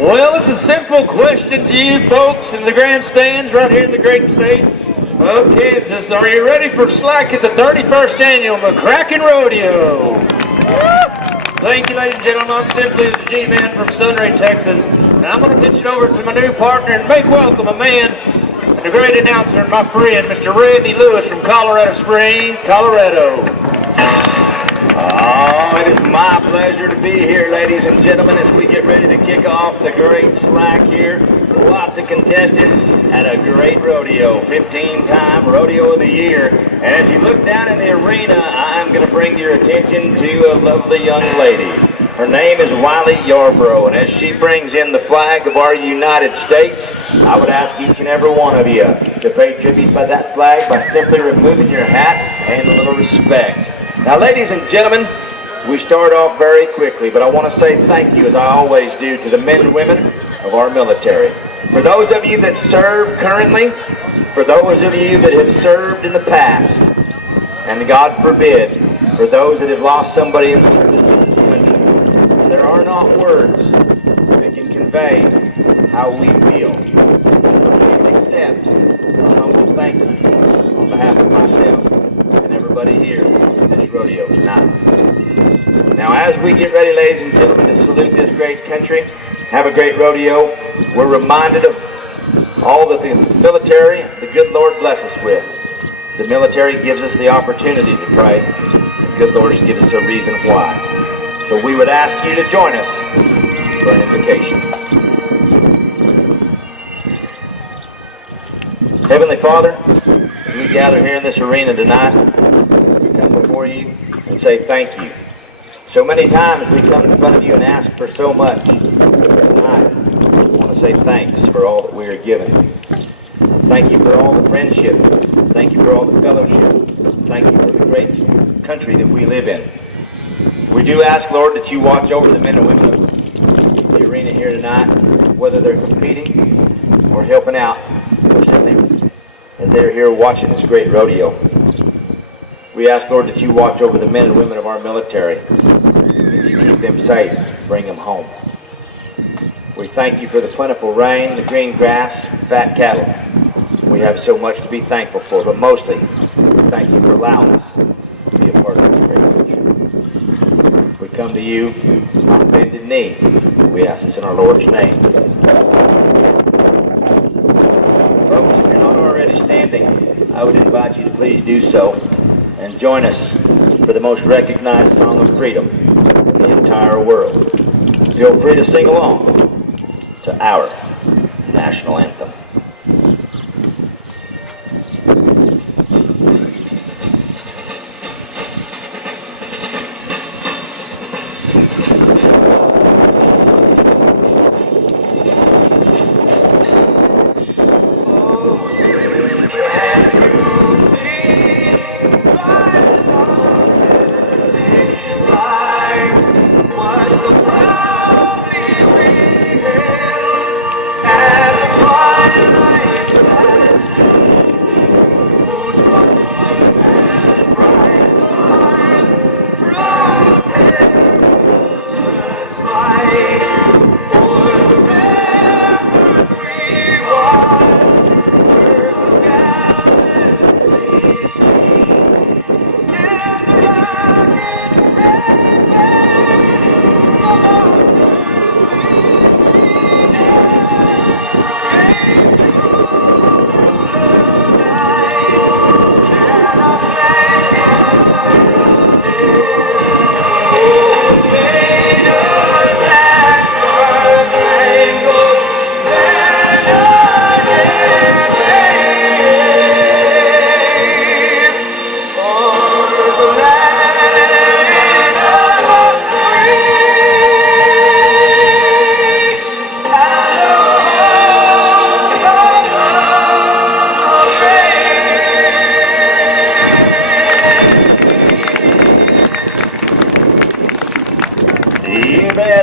Well, it's a simple question to you folks in the grandstands right here in the great state of Kansas. Are you ready for slack at the 31st annual McCracken Rodeo? Thank you, ladies and gentlemen. I'm simply the G-Man from Sunray, Texas. And I'm going to pitch it over to my new partner and make welcome a man and a great announcer, my friend, Mr. Randy Lewis from Colorado Springs, Colorado. Oh, it is my pleasure to be here, ladies and gentlemen, as we get ready to kick off the great slack here. Lots of contestants at a great rodeo, 15-time Rodeo of the Year. And as you look down in the arena, I'm going to bring your attention to a lovely young lady. Her name is Wiley Yarbrough, and as she brings in the flag of our United States, I would ask each and every one of you to pay tribute by that flag by simply removing your hat and a little respect. Now, ladies and gentlemen, we start off very quickly, but I want to say thank you, as I always do, to the men and women of our military. For those of you that serve currently, for those of you that have served in the past, and God forbid, for those that have lost somebody in service to this country, there are not words that can convey how we feel. Except a humble thank you on behalf of myself and everybody here in this rodeo tonight. Now, as we get ready, ladies and gentlemen, to salute this great country, have a great rodeo, we're reminded of all that the military, the good Lord bless us with. The military gives us the opportunity to pray. The good Lord gives us a reason why. So we would ask you to join us for an invocation. Heavenly Father, as we gather here in this arena tonight, we come before you and say thank you. So many times we come in front of you and ask for so much. Tonight, we want to say thanks for all that we are given. Thank you for all the friendship. Thank you for all the fellowship. Thank you for the great country that we live in. We do ask, Lord, that you watch over the men and women of the arena here tonight, whether they're competing or helping out, or simply as they're here watching this great rodeo. We ask, Lord, that you watch over the men and women of our military, that you keep them safe, bring them home. We thank you for the plentiful rain, the green grass, fat cattle. We have so much to be thankful for, but mostly, thank you for allowing us to be a part of this great country. We come to you on bended knee. We ask this in our Lord's name. Folks, if you're not already standing, I would invite you to please do so and join us for the most recognized song of freedom in the entire world. Feel free to sing along to our national anthem.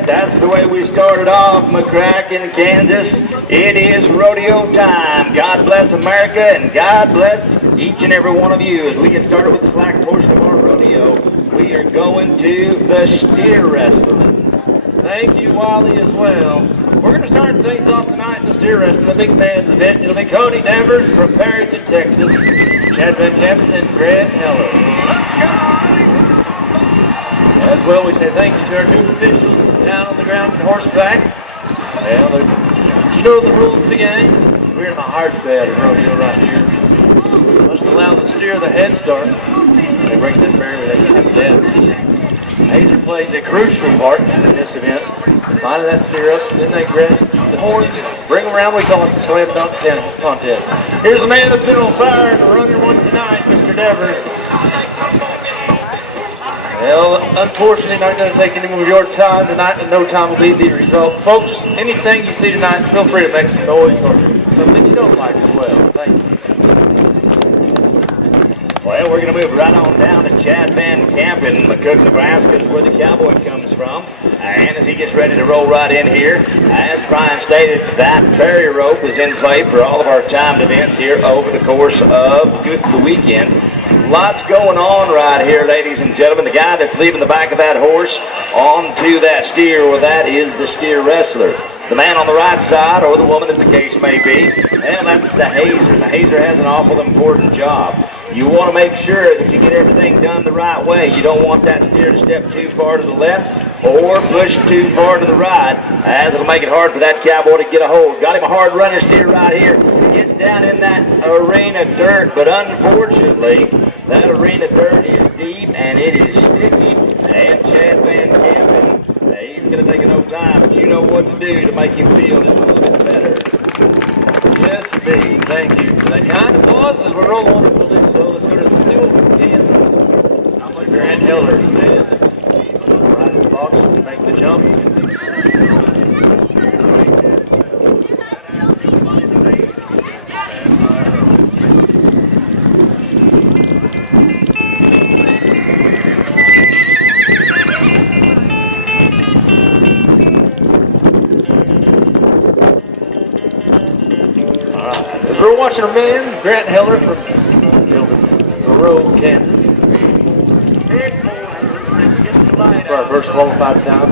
That's the way we started off, McCracken, Kansas. It is rodeo time. God bless America, and God bless each and every one of you. As we get started with the slack portion of our rodeo, we are going to the steer wrestling. Thank you, Wally, as well. We're going to start things off tonight in the steer wrestling, the big man's event. It'll be Cody Devers from Perryton, Texas, Chad Van Campen, and Grant Heller. As well, we say thank you to our two officials down on the ground on horseback. Well, you know the rules of the game. We're in the heartbed of rodeo right here. Must allow the steer the head start. They break that barrier, they come down to you. Hazer plays a crucial part in this event. Finding that steer up, then they grab the horns, bring them around. We call it the slam dunk contest. Here's a man that's been on fire and running one tonight, Mr. Devers. Well, unfortunately, not going to take any more of your time tonight, and no time will be the result. Folks, anything you see tonight, feel free to make some noise or something you don't like as well. Thank you. Well, we're going to move right on down to Chad Van Campen, McCracken, Nebraska is where the cowboy comes from. And as he gets ready to roll right in here, as Brian stated, that barrier rope is in play for all of our timed events here over the course of the weekend. Lots going on right here, ladies and gentlemen. The guy that's leaving the back of that horse onto that steer, well, that is the steer wrestler. The man on the right side, or the woman as the case may be, and that's the hazer. The hazer has an awful important job. You want to make sure that you get everything done the right way. You don't want that steer to step too far to the left or push too far to the right, as it'll make it hard for that cowboy to get a hold. Got him a hard running steer right here. Gets down in that arena dirt, but unfortunately, that arena dirt is deep and it is sticky. And Chad Van Campen, he's going to take no time, but you know what to do to make him feel just a little bit better. Yes, indeed. Thank you for that kind of pause. As we roll on, we'll do so. Let's go to Silver, Kansas. How much Grant Heller, man? Right in the box, make the jump. We're watching a man, Grant Heller from Silver, Kansas. For our first qualified time.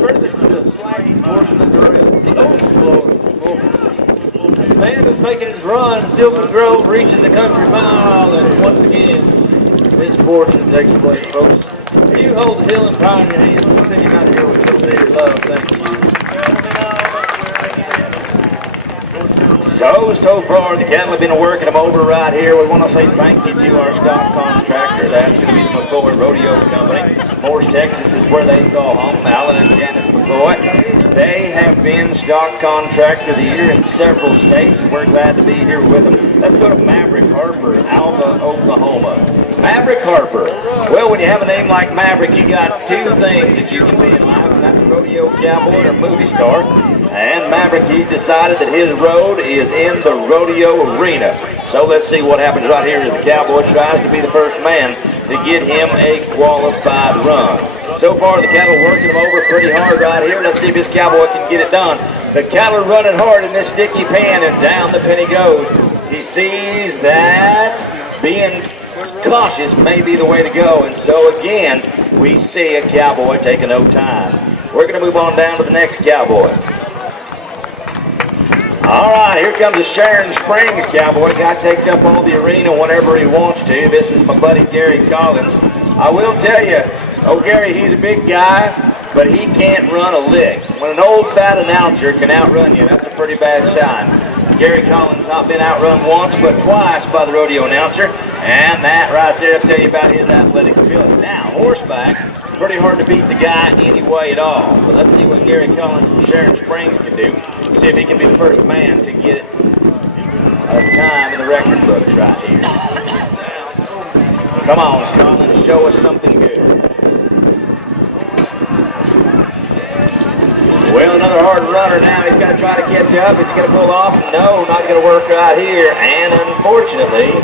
Further to the sliding portion of the room, it's the overflow of the man is making his run. Silver Grove reaches a country mile, and once again, misfortune takes place, folks. You hold the hill and pride in your hands and sing out of here with your love. Thank you. So far, the cattle have been working them over right here. We want to say thank you to our stock contractor. That's going to be the McCoy Rodeo Company. Morris, Texas is where they call home. Alan and Janice McCoy. They have been stock contractor of the year in several states, and we're glad to be here with them. Let's go to Maverick Harper, Alva, Oklahoma. Maverick Harper. Well, when you have a name like Maverick, you got two things that you can be in life, and that's a rodeo cowboy or movie star. And Maverick, he decided that his road is in the rodeo arena. So let's see what happens right here as the cowboy tries to be the first man to get him a qualified run. So far, the cattle working him over pretty hard right here. Let's see if this cowboy can get it done. The cattle running hard in this sticky pan, and down the penny goes. He sees that being cautious may be the way to go. And so again, we see a cowboy taking no time. We're going to move on down to the next cowboy. All right, here comes the Sharon Springs cowboy. Guy takes up all the arena whenever he wants to. This is my buddy Gary Collins. I will tell you, Gary, he's a big guy, but he can't run a lick. When an old fat announcer can outrun you, that's a pretty bad sign. Gary Collins not been outrun once, but twice by the rodeo announcer, and that right there will tell you about his athletic ability. Now, horseback, pretty hard to beat the guy any way at all. But let's see what Gary Collins from Sharon Springs can do. See if he can be the first man to get a time in the record books right here. Come on, Collins, show us something good. Well, another hard runner now. He's got to try to catch up. Is he going to pull off? No, not going to work right here. And unfortunately,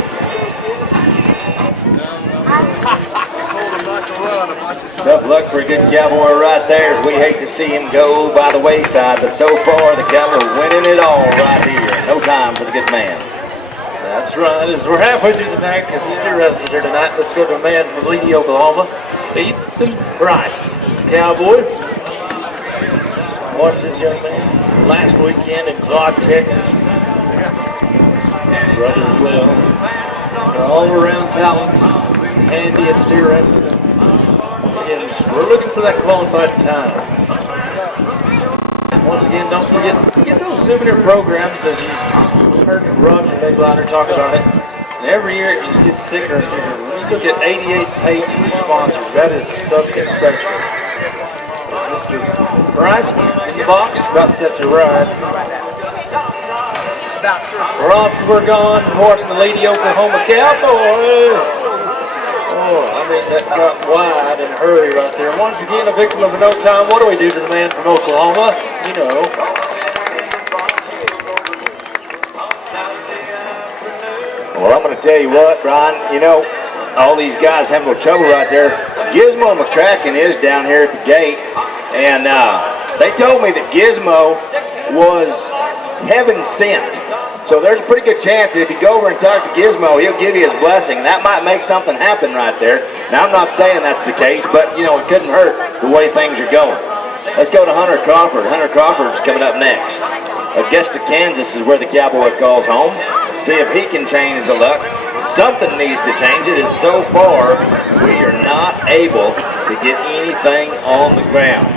tough luck for a good cowboy right there, as we hate to see him go by the wayside. But so far, the cattle are winning it all right here. No time for the good man. That's right. As we're halfway through the night, the steer wrestlers here tonight, let's go to a man from Leedy, Oklahoma, Ethan Bryce. Cowboy. Watched this young man last weekend in Clark, Texas. Brother as well. They're all around talents, handy at steer wrestling. And we're looking for that qualified time. Once again, don't forget to get those souvenir programs, as you heard Roger Megliner talk about it. And every year it just gets thicker and thicker. When you look at 88 pages of sponsors, that is something special. Mr. Bryce in the box, about set to ride. We're off, we're gone, watching the Lady Oklahoma Cowboys. Oh, I mean, that got wide in a hurry right there. Once again, a victim of a no time. What do we do to the man from Oklahoma? You know. Well, I'm going to tell you what, Brian, you know, all these guys have a little trouble right there. Gizmo McCracken is down here at the gate, and they told me that Gizmo was heaven sent. So there's a pretty good chance that if you go over and talk to Gizmo, he'll give you his blessing. That might make something happen right there. Now, I'm not saying that's the case, but, you know, it couldn't hurt the way things are going. Let's go to Hunter Crawford. Hunter Crawford's coming up next. Augusta, Kansas is where the Cowboy calls home. See if he can change the luck. Something needs to change it, and so far, we are not able to get anything on the ground.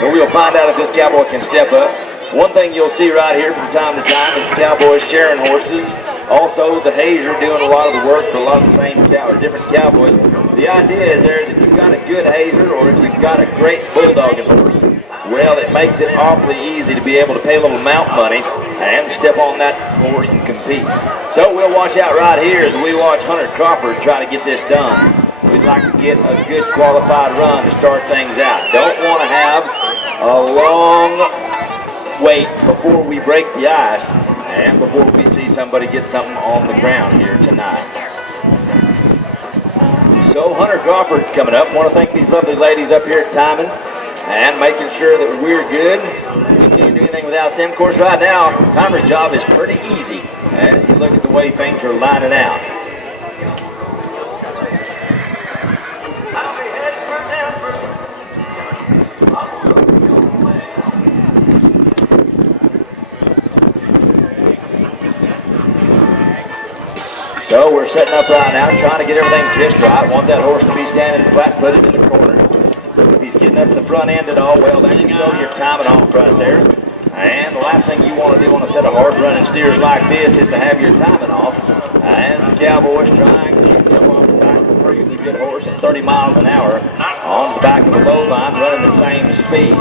But we'll find out if this Cowboy can step up. One thing you'll see right here from time to time is the Cowboys sharing horses. Also, the Hazer doing a lot of the work for a lot of the same different Cowboys. The idea is there that if you've got a good Hazer or if you've got a great bulldogging horse, well, it makes it awfully easy to be able to pay a little mount money and step on that horse and compete. So we'll watch out right here as we watch Hunter Crawford try to get this done. We'd like to get a good qualified run to start things out. Don't want to have a long wait before we break the ice and before we see somebody get something on the ground here tonight. So Hunter Crawford's coming up. Want to thank these lovely ladies up here at Timon and making sure that we're good. We can't do anything without them. Of course, right now, Timer's job is pretty easy as you look at the way things are lining out. So we're setting up right now, trying to get everything just right. Want that horse to be standing flat-footed in the corner. If he's getting up to the front end at all, well, there you go, you're timing off right there. And the last thing you want to do on a set of hard-running steers like this is to have your timing off. And the Cowboys trying to go on the back of a pretty good horse at 30 miles an hour on the back of the bovine, running the same speed.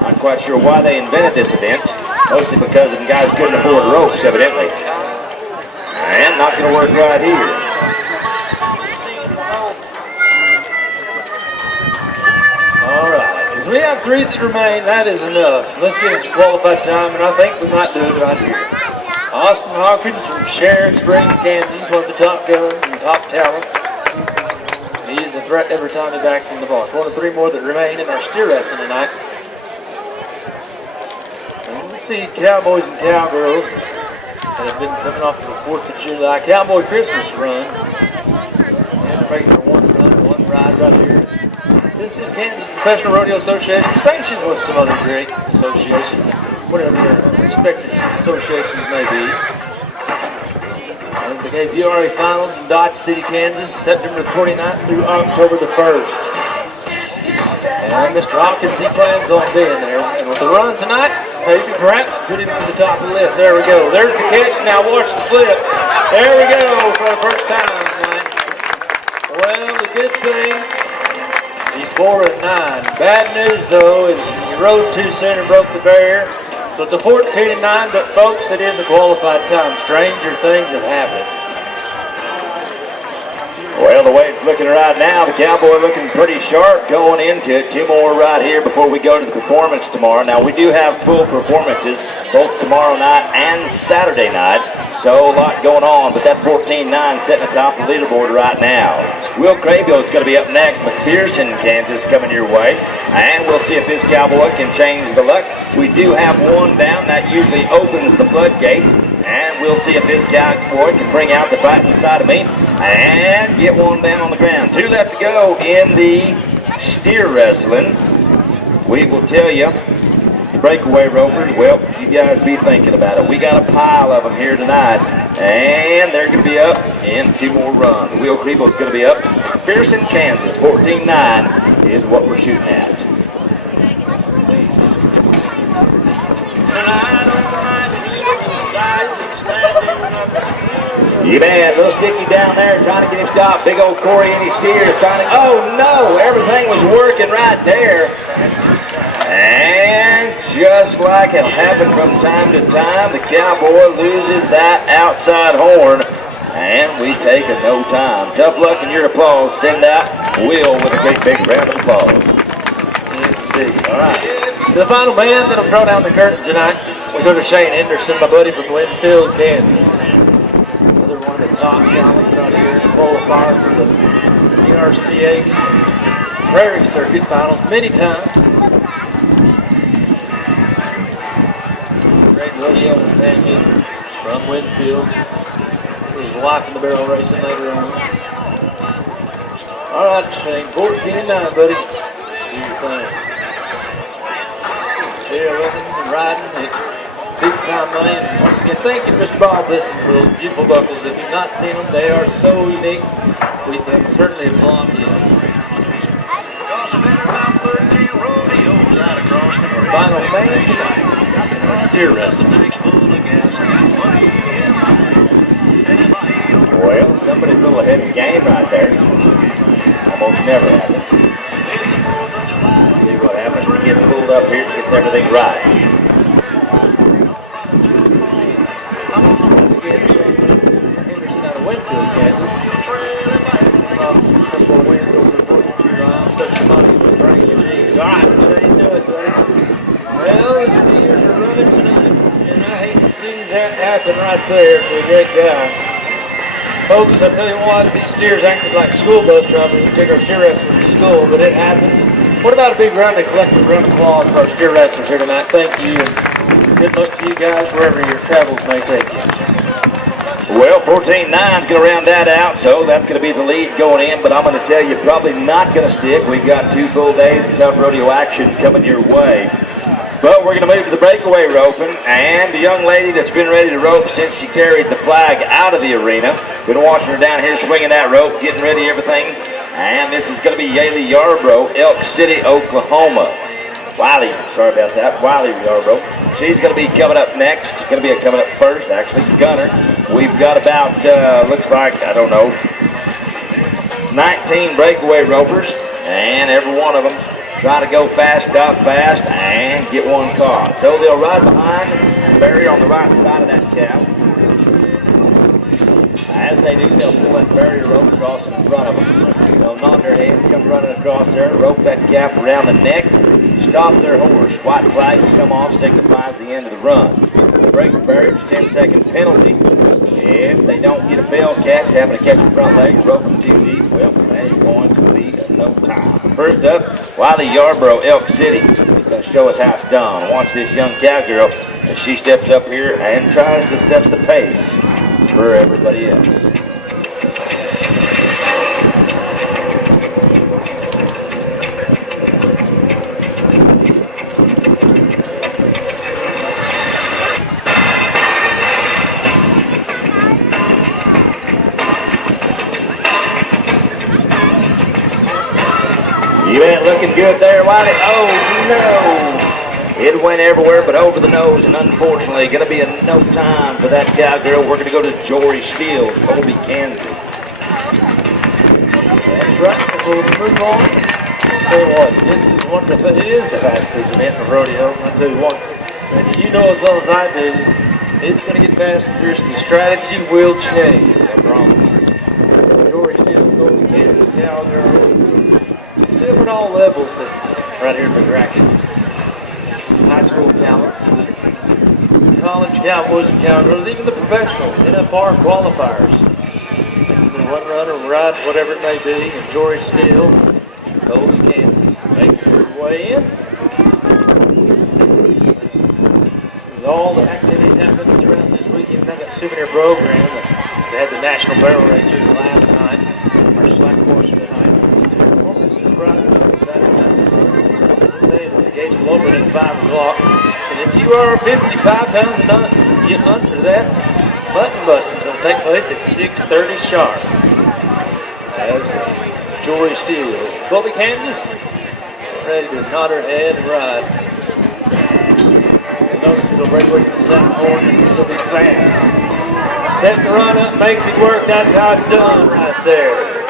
Not quite sure why they invented this event, mostly because the guys couldn't afford ropes, evidently. And not going to work right here. All right, as we have 3 that remain, that is enough. Let's get us qualified time, and I think we might do it right here. Austin Hawkins from Sharon Springs, Kansas, one of the top guns and top talents. He is a threat every time he backs in the box. 1 of 3 more that remain in our steer wrestling tonight. And we see Cowboys and Cowgirls that have been coming off the 4th of July Cowboy Christmas run. And they're making their one ride right here. This is Kansas Professional Rodeo Association, sanctioned with some other great associations, whatever their respective associations may be. As the KPRA Finals in Dodge City, Kansas, September 29th through October the 1st. And Mr. Hopkins, he plans on being there. And with the run tonight, maybe perhaps put him to the top of the list. There we go. There's the catch. Now watch the flip. There we go for the first time tonight. Well, the good thing, he's 4-9. Bad news, though, is he rode too soon and broke the barrier. So it's a 14-9, but folks, it is a qualified time. Stranger things have happened. Well, the way it's looking right now, the Cowboy looking pretty sharp going into it. 2 more right here before we go to the performance tomorrow. Now, we do have full performances both tomorrow night and Saturday night. So, a lot going on, but that 14-9 sitting atop the leaderboard right now. Will Crabio is going to be up next. McPherson, Kansas, coming your way. And we'll see if this Cowboy can change the luck. We do have 1 down. That usually opens the floodgates. And we'll see if this Cowboy can bring out the fighting side of me and get 1 down on the ground. 2 left to go in the steer wrestling. We will tell you breakaway ropers, well, you guys be thinking about it. We got a pile of them here tonight, and they're going to be up in 2 more runs. Wheel Cleveland's going to be up. Pearson, Kansas, 14-9 is what we're shooting at. You bet, a little sticky down there trying to get him stopped. Big old Corey and his steers trying to, oh no, everything was working right there. And just like it'll happen from time to time, the cowboy loses that outside horn. And we take a no time. Tough luck and your applause. Send out Will with a great big round of applause. All right. The final man that'll throw down the curtain tonight, we go to Shane Henderson, my buddy from Winfield, Kansas. Another one of the top galleys out here, qualifier for the ERCA's Prairie Circuit finals many times. Great rodeo and family from Winfield. He's locking the barrel racing later on. All right, Shane, 14-9, buddy. Do your thing. They're running and riding. It's big time money. And once again, thank you, Mr. Bob Listen, for those beautiful buckles. If you've not seen them, they are so unique. We certainly applaud you. Final man tonight. Steer wrestling. Well, somebody's a little ahead of the game right there. Almost never happens. See what happens when he gets pulled up here and gets everything right. Henderson out of Winfield, Kansas. A couple of wins over the 42 miles. Stuck some money in the spring of G's. All right, Shane, do it, buddy. Well, the steers are running tonight, and I hate to see that happen right there to a great guy. Folks, I tell you what, these steers acted like school bus drivers and take our steer wrestlers to school, but it happens. What about a big round of collective round of applause for our steer wrestlers here tonight? Thank you, and good luck to you guys wherever your travels may take you. Well, 14-9 is going to round that out, so that's going to be the lead going in, but I'm going to tell you, probably not going to stick. We've got 2 full days of tough rodeo action coming your way. But we're going to move to the breakaway roping, and the young lady that's been ready to rope since she carried the flag out of the arena. Been watching her down here swinging that rope, getting ready everything. And this is going to be Yaley Yarbrough, Elk City, Oklahoma. Wiley Yarbrough. She's going to be coming up next. She's going to be coming up first, actually, Gunner. We've got about, looks like, I don't know, 19 breakaway ropers, and every one of them try to go fast, stop fast, and get one caught. So they'll ride behind the barrier on the right side of that cow. As they do, they'll pull that barrier rope across in front of them. They'll nod their head, come running across there, rope that calf around the neck, stop their horse. White flag will come off, signifies the end of the run. They break the barrier, 10-second penalty. If they don't get a bell catch, having to catch the front legs, rope them too deep, well, that is going to be a no time. First up, Wiley Yarbrough, Elk City. He's going to show us how it's done. Watch this young cowgirl as she steps up here and tries to set the pace for everybody else. You ain't looking good there, Wiley. Oh, no. It went everywhere but over the nose, and unfortunately, going to be a no time for that cowgirl. We're going to go to Jory Steele, Colby, Kansas. That's right. Before we move on, I'll tell you what, it is the fastest event of rodeo. I'll tell you what, and you know as well as I do, it's going to get fast and fierce. The strategy will change, I promise. Jory Steele, Colby, Kansas cowgirl. See them at all levels right here in McCracken. High school talents, college cowboys and cowgirls, even the professionals, NFR qualifiers. One runner, ride, whatever it may be, and Jory Steele, Colby, Kansas. Make your way in. With all the activities happening throughout this weekend, I got a souvenir program. They had the National Barrel Race here last night, our slack portion tonight. Friday, Saturday night. gates will open at 5 o'clock. And if you are 55 pounds and get under that, button busting is going to take place at 6:30 sharp. As Jory Steele, Colby, Kansas, ready to nod her head and ride. You'll notice it'll break away from the center horn and it'll be fast. Setting the run up makes it work. That's how it's done right there.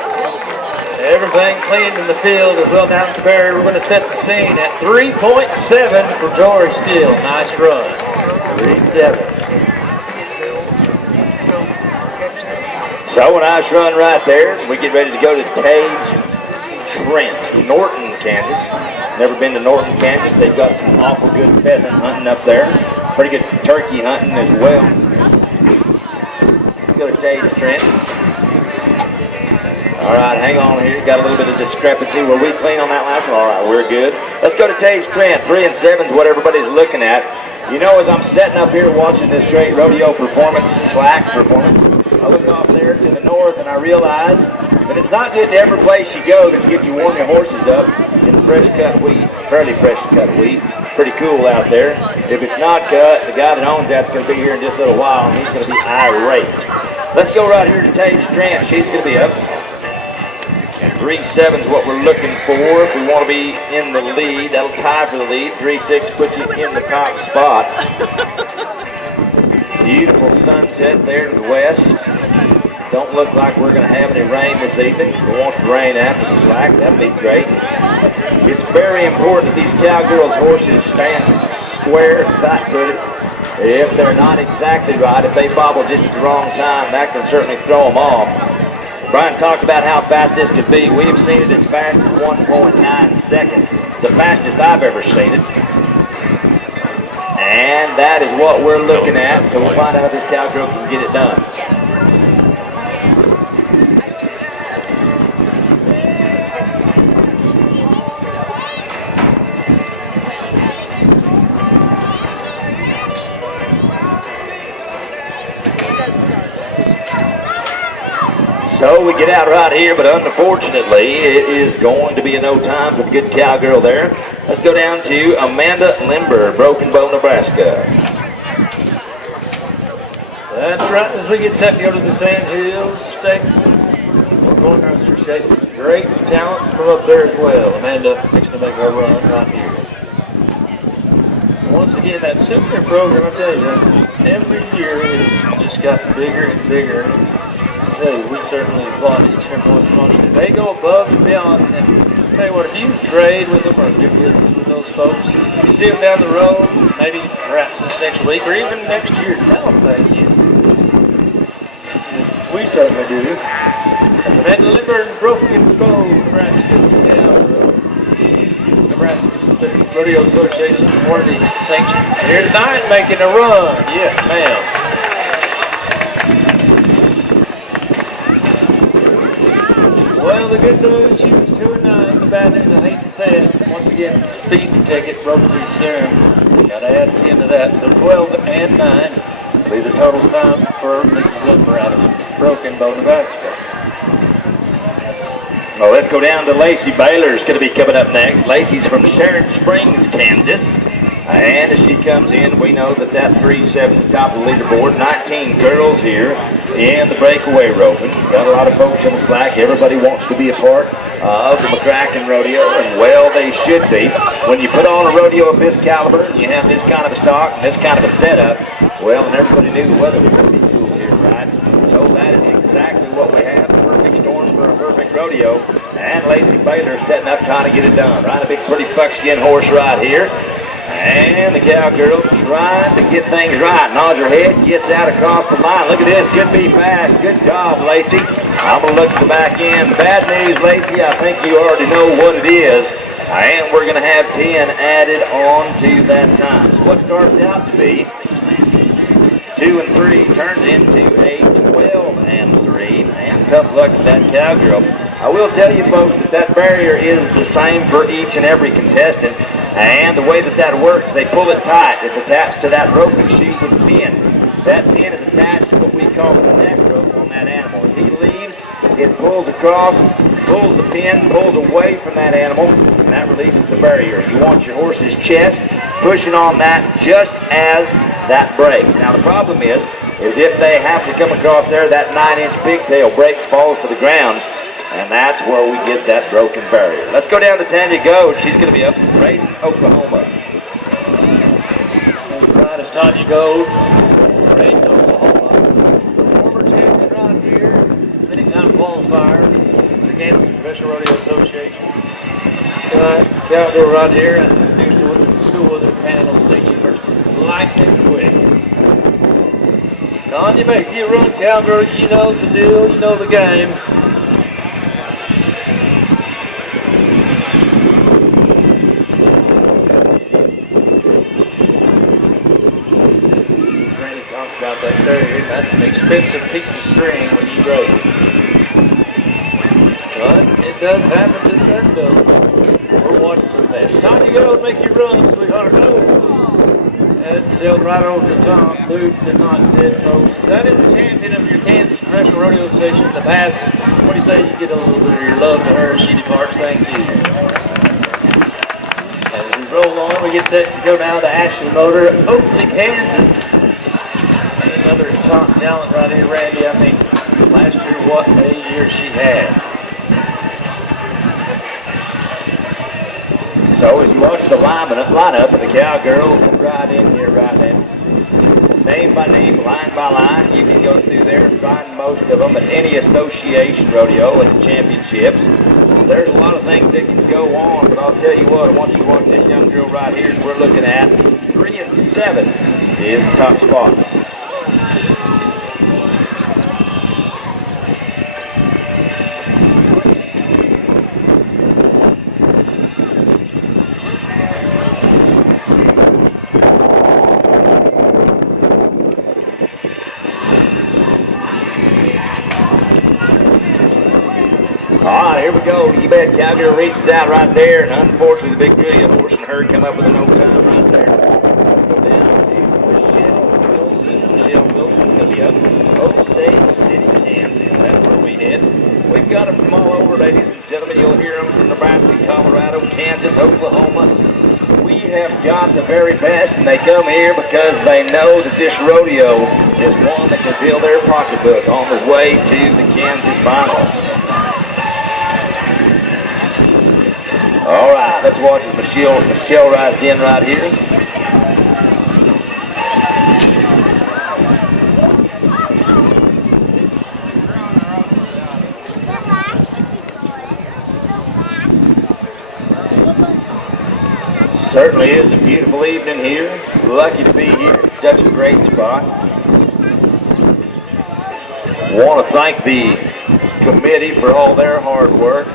Everything cleaned in the field as well down at the barrier. We're going to set the scene at 3.7 for Jory Steele. Nice run. 3.7. So a nice run right there. We get ready to go to Tage Trent, Norton, Kansas. Never been to Norton, Kansas. They've got some awful good pheasant hunting up there. Pretty good turkey hunting as well. Let's go to Tage Trent. All right, hang on here. Got a little bit of discrepancy. Were we clean on that last one? All right, we're good. Let's go to Tage Trent. 3 and 7 is what everybody's looking at. You know, as I'm sitting up here watching this great rodeo performance, slack performance, I look off there to the north and I realize that it's not just every place you go that gets you warm your horses up in fresh cut wheat, fairly fresh cut wheat. Pretty cool out there. If it's not cut, the guy that owns that's going to be here in just a little while and he's going to be irate. Let's go right here to Tage Trent. She's going to be up. 3.7 is what we're looking for if we want to be in the lead. That'll tie for the lead. 3.6 puts you in the top spot. Beautiful sunset there to the west. Don't look like we're going to have any rain this evening. We want the rain after the slack. That'd be great. It's very important that these cowgirls' horses stand square, flat-footed. If they're not exactly right, if they bobble just at the wrong time, that can certainly throw them off. Brian talked about how fast this could be. We've seen it as fast as 1.9 seconds. It's the fastest I've ever seen it. And that is what we're looking at. So we'll find out if this cowgirl can get it done. So we get out right here, but unfortunately, it is going to be a no time for the good cowgirl there. Let's go down to Amanda Limber, Broken Bow, Nebraska. That's right, as we get set to go to the Sand Hills Stake. We're going across your shape. Great talent from up there as well. Amanda fixing to make her run right here. Once again, that senior program, I tell you, every year it's just gotten bigger and bigger. We certainly applaud each and every one sponsor. They go above and beyond. And tell you what, if you trade with them or do business with those folks, you see them down the road, maybe perhaps this next week or even next year, tell them thank you. We certainly do. As Amanda Limber, Broken Bow, Nebraska, Nebraska Rodeo Association, one of these sanctions here tonight, making a run. Yes, ma'am. Well, the good news, she was 2-9. The bad news, I hate to say it, once again, speeding ticket broke too soon. Got to add 10 to that, so 12 and 9 will be the total time for Mrs. Limber out of Broken Bow, Nebraska. Well, let's go down to Lacey Baylor's going to be coming up next. Lacey's from Sharon Springs, Kansas. And as she comes in, we know that 3.7 is top of the leaderboard. 19 girls here in the breakaway roping. Got a lot of folks in the slack. Everybody wants to be a part of the McCracken Rodeo, and well, they should be. When you put on a rodeo of this caliber, and you have this kind of a stock, and this kind of a setup, well, and everybody knew the weather was going to be cool here, right? So that is exactly what we have. The perfect storm for a perfect rodeo. And Lacey Baylor setting up trying to get it done. Right, a big pretty buckskin horse right here. And the cowgirl trying to get things right. Nods her head, gets out across the line. Look at this, could be fast. Good job, Lacey. I'm going to look at the back end. Bad news, Lacey, I think you already know what it is. And we're going to have 10 added on to that time. So what starts out to be 2 and 3 turns into a 12 and 3. And tough luck to that cowgirl. I will tell you folks that barrier is the same for each and every contestant. And the way that works, they pull it tight. It's attached to that roping chute with a pin. That pin is attached to what we call the neck rope on that animal. As he leaves, it pulls across, pulls the pin, pulls away from that animal, and that releases the barrier. You want your horse's chest pushing on that just as that breaks. Now the problem is if they have to come across there, that 9-inch pigtail breaks, falls to the ground, and that's where we get that broken barrier. Let's go down to Tanya Goad. She's going to be up in Braden, Oklahoma. Right, it's Tanya Goad, Braden, Oklahoma. Former champion right here, many-time qualifier for the Kansas Professional Rodeo Association. Cowgirl right here, and introduced her with the school with her Panhandle State University. Lightning quick. Tanya, make you run, cowgirl. You know the deal, you know the game. About that there, that's an expensive piece of string when you break it. But it does happen to the best of them. We're watching some best. Time to go, make you run, sweetheart. No. And it sailed right over the top. Luke did not dead, folks. That is the champion of your Kansas Professional Rodeo Station in the past. What do you say? You get a little bit of your love to her as she departs. Thank you. As we roll on, we get set to go now to Ashley Motor, Oakley, Kansas. Another top talent right here, Randy. I mean, last year, what a year she had. So as you watch the lineup of the cowgirls that ride in here right now, name by name, line by line, you can go through there and find most of them at any association rodeo at the championships. There's a lot of things that can go on, but I'll tell you what, once you watch this young girl right here, we're looking at 3 and 7 is the top spot. All right, here we go. You bet cowgirl reaches out right there, and unfortunately the big Julia horse and her come up with an overtime right there. Let's go down to Michelle Wilson. Michelle Wilson's going to be up Osage City, Kansas. That's where we head. We've got them from all over, ladies and gentlemen. You'll hear them from Nebraska, Colorado, Kansas, Oklahoma. We have got the very best, and they come here because they know that this rodeo is one that can fill their pocketbook on the way to the Kansas final. All right, let's watch as Michelle rides in right here. Certainly is a beautiful evening here. Lucky to be here. Such a great spot. Want to thank the committee for all their hard work.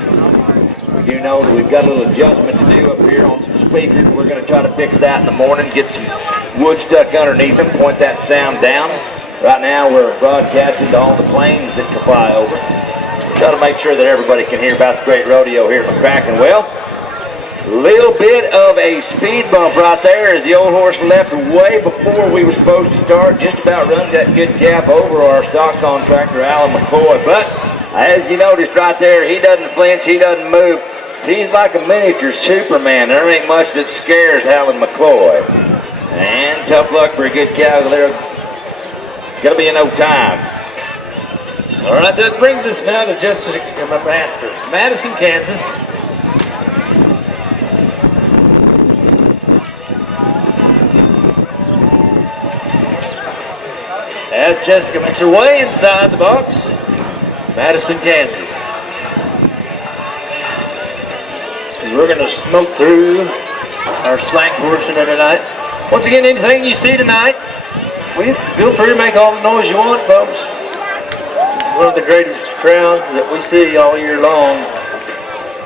We do know that we've got a little adjustment to do up here on some speakers. We're going to try to fix that in the morning, get some wood stuck underneath them, point that sound down. Right now we're broadcasting to all the planes that can fly over. Try to make sure that everybody can hear about the great rodeo here at McCracken. Well, little bit of a speed bump right there as the old horse left way before we were supposed to start. Just about run that good gap over our stock contractor, Alan McCoy. But as you noticed right there, he doesn't flinch, he doesn't move. He's like a miniature Superman. There ain't much that scares Alan McCoy. And tough luck for a good cow there. It's going to be in no time. All right, that brings us now to Jessica Master, Madison, Kansas. As Jessica makes her way inside the box, Madison, Kansas. We're going to smoke through our slack portion of tonight. Once again, anything you see tonight, feel free to make all the noise you want, folks. It's one of the greatest crowds that we see all year long.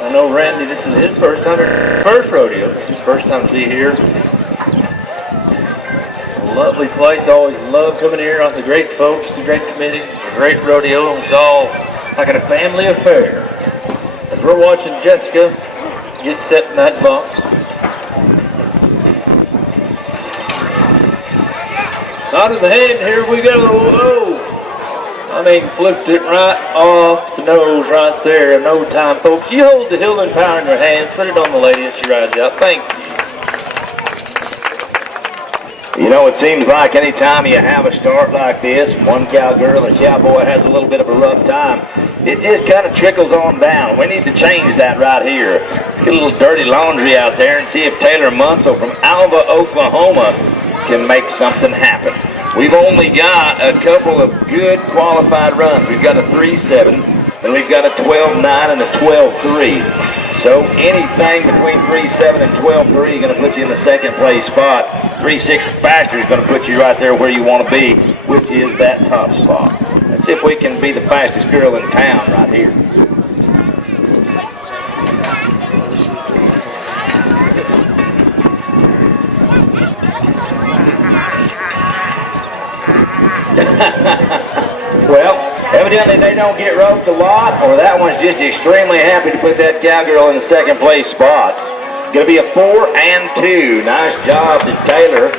I know Randy, this is his first rodeo. It's his first time to be here. A lovely place. Always love coming here. The great folks, the great committee, the great rodeo. It's all like a family affair. As we're watching Jessica get set in that box. Out of the hand, here we go. Oh, I mean, flipped it right off the nose right there in no time, folks. You hold the Hillman Power in your hands, put it on the lady as she rides out. Thank you. You know, it seems like any time you have a start like this, one cowgirl and cowboy has a little bit of a rough time, it just kind of trickles on down. We need to change that right here. Let's get a little dirty laundry out there and see if Taylor Munsell from Alva, Oklahoma can make something happen. We've only got a couple of good qualified runs. We've got a 3-7, and we've got a 12-9 and a 12-3. So anything between 3-7 and 12-3 is going to put you in the second place spot. 3-6 faster is going to put you right there where you want to be, which is that top spot. Let's see if we can be the fastest girl in town right here. Well, evidently they don't get roped a lot, or that one's just extremely happy to put that cowgirl in the second place spot. It's going to be a 4 and 2. Nice job to Taylor.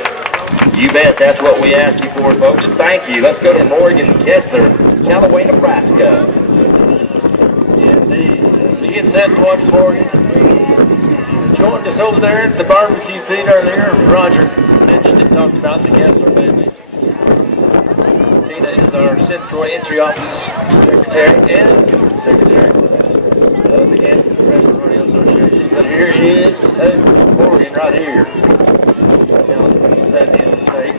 You bet, that's what we asked you for, folks. Thank you. Let's go to Morgan Kessler, Callaway, Nebraska. Indeed. As he gets set and watch Morgan. Joined us over there at the barbecue pit earlier. Roger mentioned and talked about the Kessler family. Tina is our Central Entry Office Secretary and Secretary of the McCracken Rodeo Association. But here is Morgan right here. Down the south end of the state.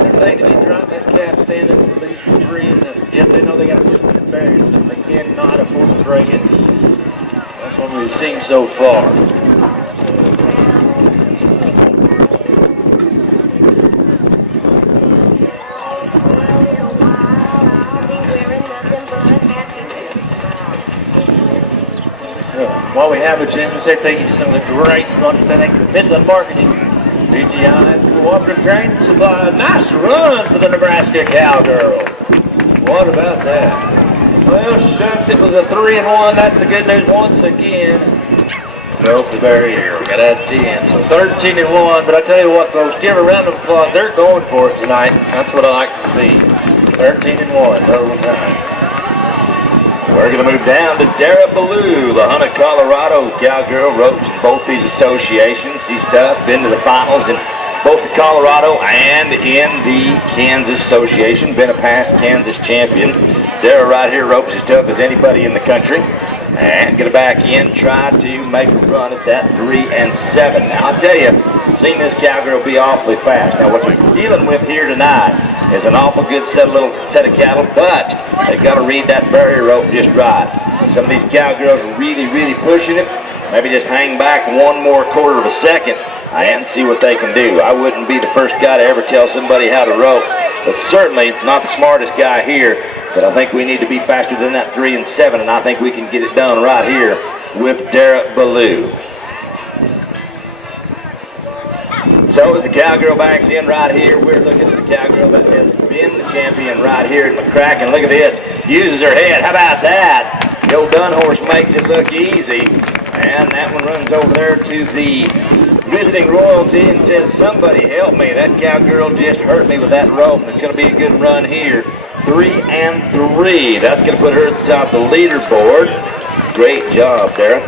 Everything to be driving that cab standing to be free in the, yet they know they got to push the barriers and they cannot afford to break it. That's what we've seen so far. While we have a chance, we say thank you to some of the great sponsors. I think Midland Marketing, BGI, Cooperative Grain Supply. Nice run for the Nebraska Cowgirl. What about that? Well, shucks, it was a 3 and 1. That's the good news once again. Broke the barrier. We got that 10. So 13 and 1. But I tell you what, folks, give a round of applause. They're going for it tonight. That's what I like to see. 13 and 1 total time. We're going to move down to Dara Ballou, the Hunter, Colorado cowgirl, ropes in both these associations. She's tough, been to the finals in both the Colorado and in the Kansas Association, been a past Kansas champion. Dara right here ropes as tough as anybody in the country. And going to back in, try to make a run at that 3 and 7. Now, I'll tell you, seen this cowgirl be awfully fast. Now, what we're dealing with here tonight is an awful good set of cattle, but they've got to read that barrier rope just right. Some of these cowgirls are really, really pushing it. Maybe just hang back one more quarter of a second and see what they can do. I wouldn't be the first guy to ever tell somebody how to rope, but certainly not the smartest guy here. But I think we need to be faster than that 3 and 7, and I think we can get it done right here with Dara Ballou. So as the cowgirl backs in right here, we're looking at the cowgirl that has been the champion right here at McCracken. Look at this. Uses her head. How about that? The old dun horse makes it look easy. And that one runs over there to the visiting royalty and says, somebody help me. That cowgirl just hurt me with that rope. And it's going to be a good run here. 3 and 3. That's going to put her at the top of the leaderboard. Great job, Dara.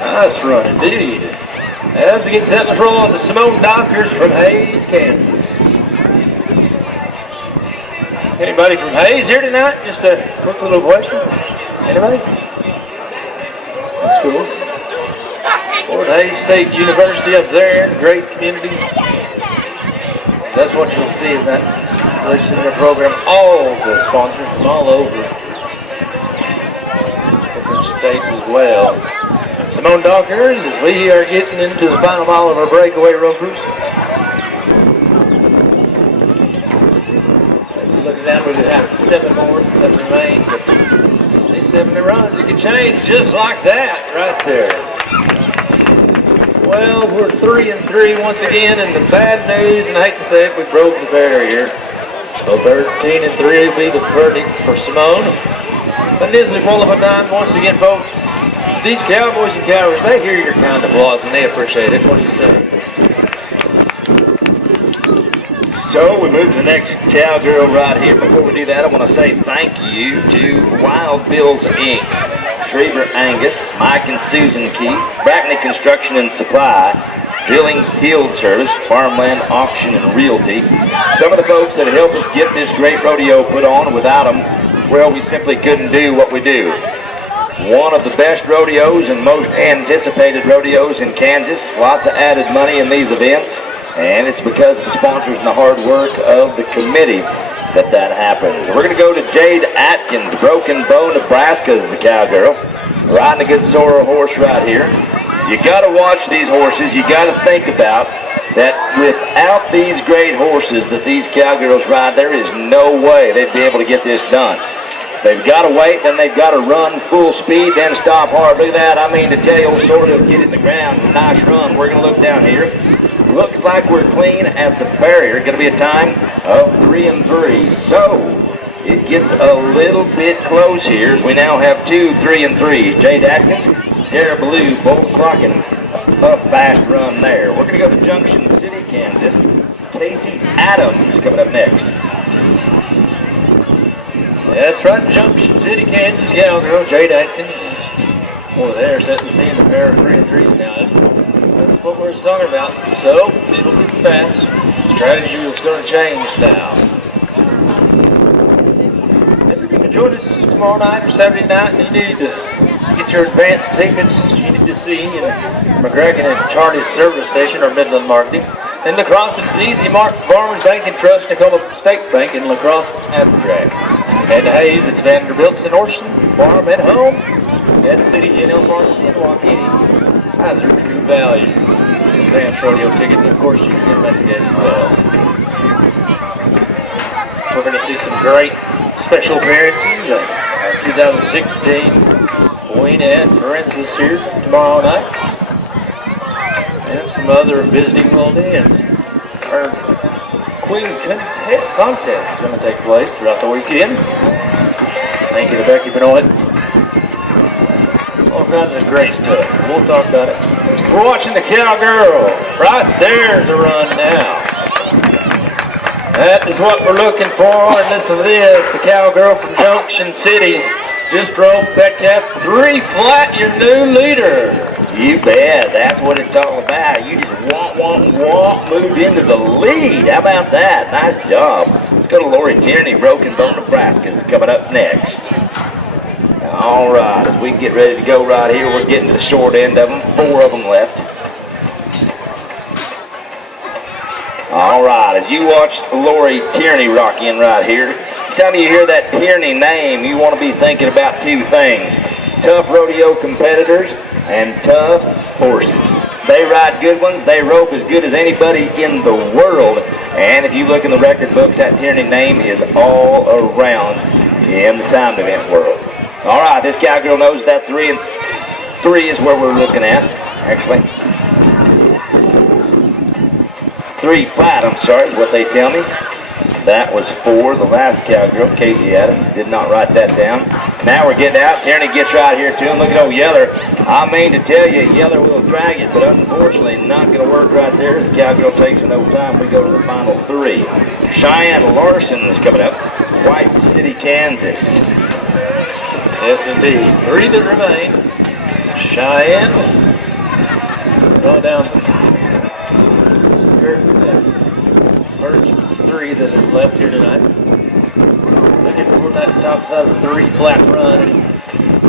Nice run indeed. As we get set, let's roll on to Simone Dockers from Hays, Kansas. Anybody from Hays here tonight? Just a quick little question. Anybody? That's cool. Fort Hays State University up there, great community. That's what you'll see in that racing program. All the sponsors from all over different states as well. Simone Dockers, as we are getting into the final mile of our breakaway ropers. Looking down, we have 7 more that remain. But these 7 runs, it can change just like that right there. Well, we're 3 and 3 once again, and the bad news, and I hate to say it, we broke the barrier. So 13 and 3 will be the verdict for Simone. But it is the qualified time once again, folks. These cowboys and cowgirls, they hear your kind of applause and they appreciate it. What do you say? So we move to the next cowgirl right here. Before we do that, I want to say thank you to Wild Bills Inc., Shriver Angus, Mike and Susan Keith, Brackney Construction and Supply, Drilling Field Service, Farmland Auction and Realty. Some of the folks that helped us get this great rodeo put on. Without them, well, we simply couldn't do what we do. One of the best rodeos and most anticipated rodeos in Kansas. Lots of added money in these events. And it's because of the sponsors and the hard work of the committee that happens. We're going to go to Jade Atkins, Broken Bow, Nebraska is the cowgirl. Riding a good Sora horse right here. You got to watch these horses. You got to think about that without these great horses that these cowgirls ride, there is no way they'd be able to get this done. They've got to wait, then they've got to run full speed, then stop hard. Look at that. I mean, to tell you, old Sora will get in the ground. Nice run. We're going to look down here. Looks like we're clean at the barrier. Going to be a time of 3 and 3. So it gets a little bit close here. We now have 2 3 and 3s. Jade Atkins, Dara Blue, both clocking a fast run there. We're going to go to Junction City, Kansas. Casey Adams coming up next. That's right, Junction City, Kansas. Cowgirl Jade Atkins is over there setting the scene. The pair of 3 and 3s now. That's what we're talking about. So, it'll get fast. Strategy is going to change now. If you're going to join us tomorrow night or Saturday night, you need to get your advance tickets. You need to see in McCracken and Charlie's service station or Midland Marketing. In La Crosse, it's the Easy Mark Farmers Bank and Trust, Tacoma State Bank in La Crosse, Abstract. And Hayes, it's Vanderbilt's and Orson Farm at Home. That's City J&L Pharmacy in Waukene. Kaiser True Value. Advance rodeo tickets, of course, you can get them at the gate as well. We're going to see some great special appearances of 2016 Queen and Princess here tomorrow night. And some other visiting will be. And our Queen contest is going to take place throughout the weekend. Thank you to Becky Benoit. All kinds of great stuff. We'll talk about it. We're watching the cowgirl. Right there's a run now. That is what we're looking for. And listen to this. The cowgirl from Junction City just drove that cat 3 flat, your new leader. You bet. That's what it's all about. You just walk, moved into the lead. How about that? Nice job. Let's go to Lori Tierney, Broken Bow, Nebraska is coming up next. All right, as we get ready to go right here, we're getting to the short end of them. 4 of them left. All right, as you watch Lori Tierney rock in right here, anytime you hear that Tierney name, you want to be thinking about 2 things. Tough rodeo competitors and tough horses. They ride good ones. They rope as good as anybody in the world. And if you look in the record books, that Tierney name is all around in the timed event world. All right, this cowgirl knows that 3 and 3 is where we're looking at, actually. 3 flat, I'm sorry, is what they tell me. That was for the last cowgirl, Casey Adams. Did not write that down. Now we're getting out. Tierney gets right here to him. Look at old Yeller. I mean to tell you, Yeller will drag it, but unfortunately not going to work right there. The cowgirl takes no time. We go to the final 3. Cheyenne Larson is coming up. White City, Kansas. Yes, indeed. 3 that remain. Cheyenne. Going down. First 3 that is left here tonight. Looking for that top side of 3 flat run.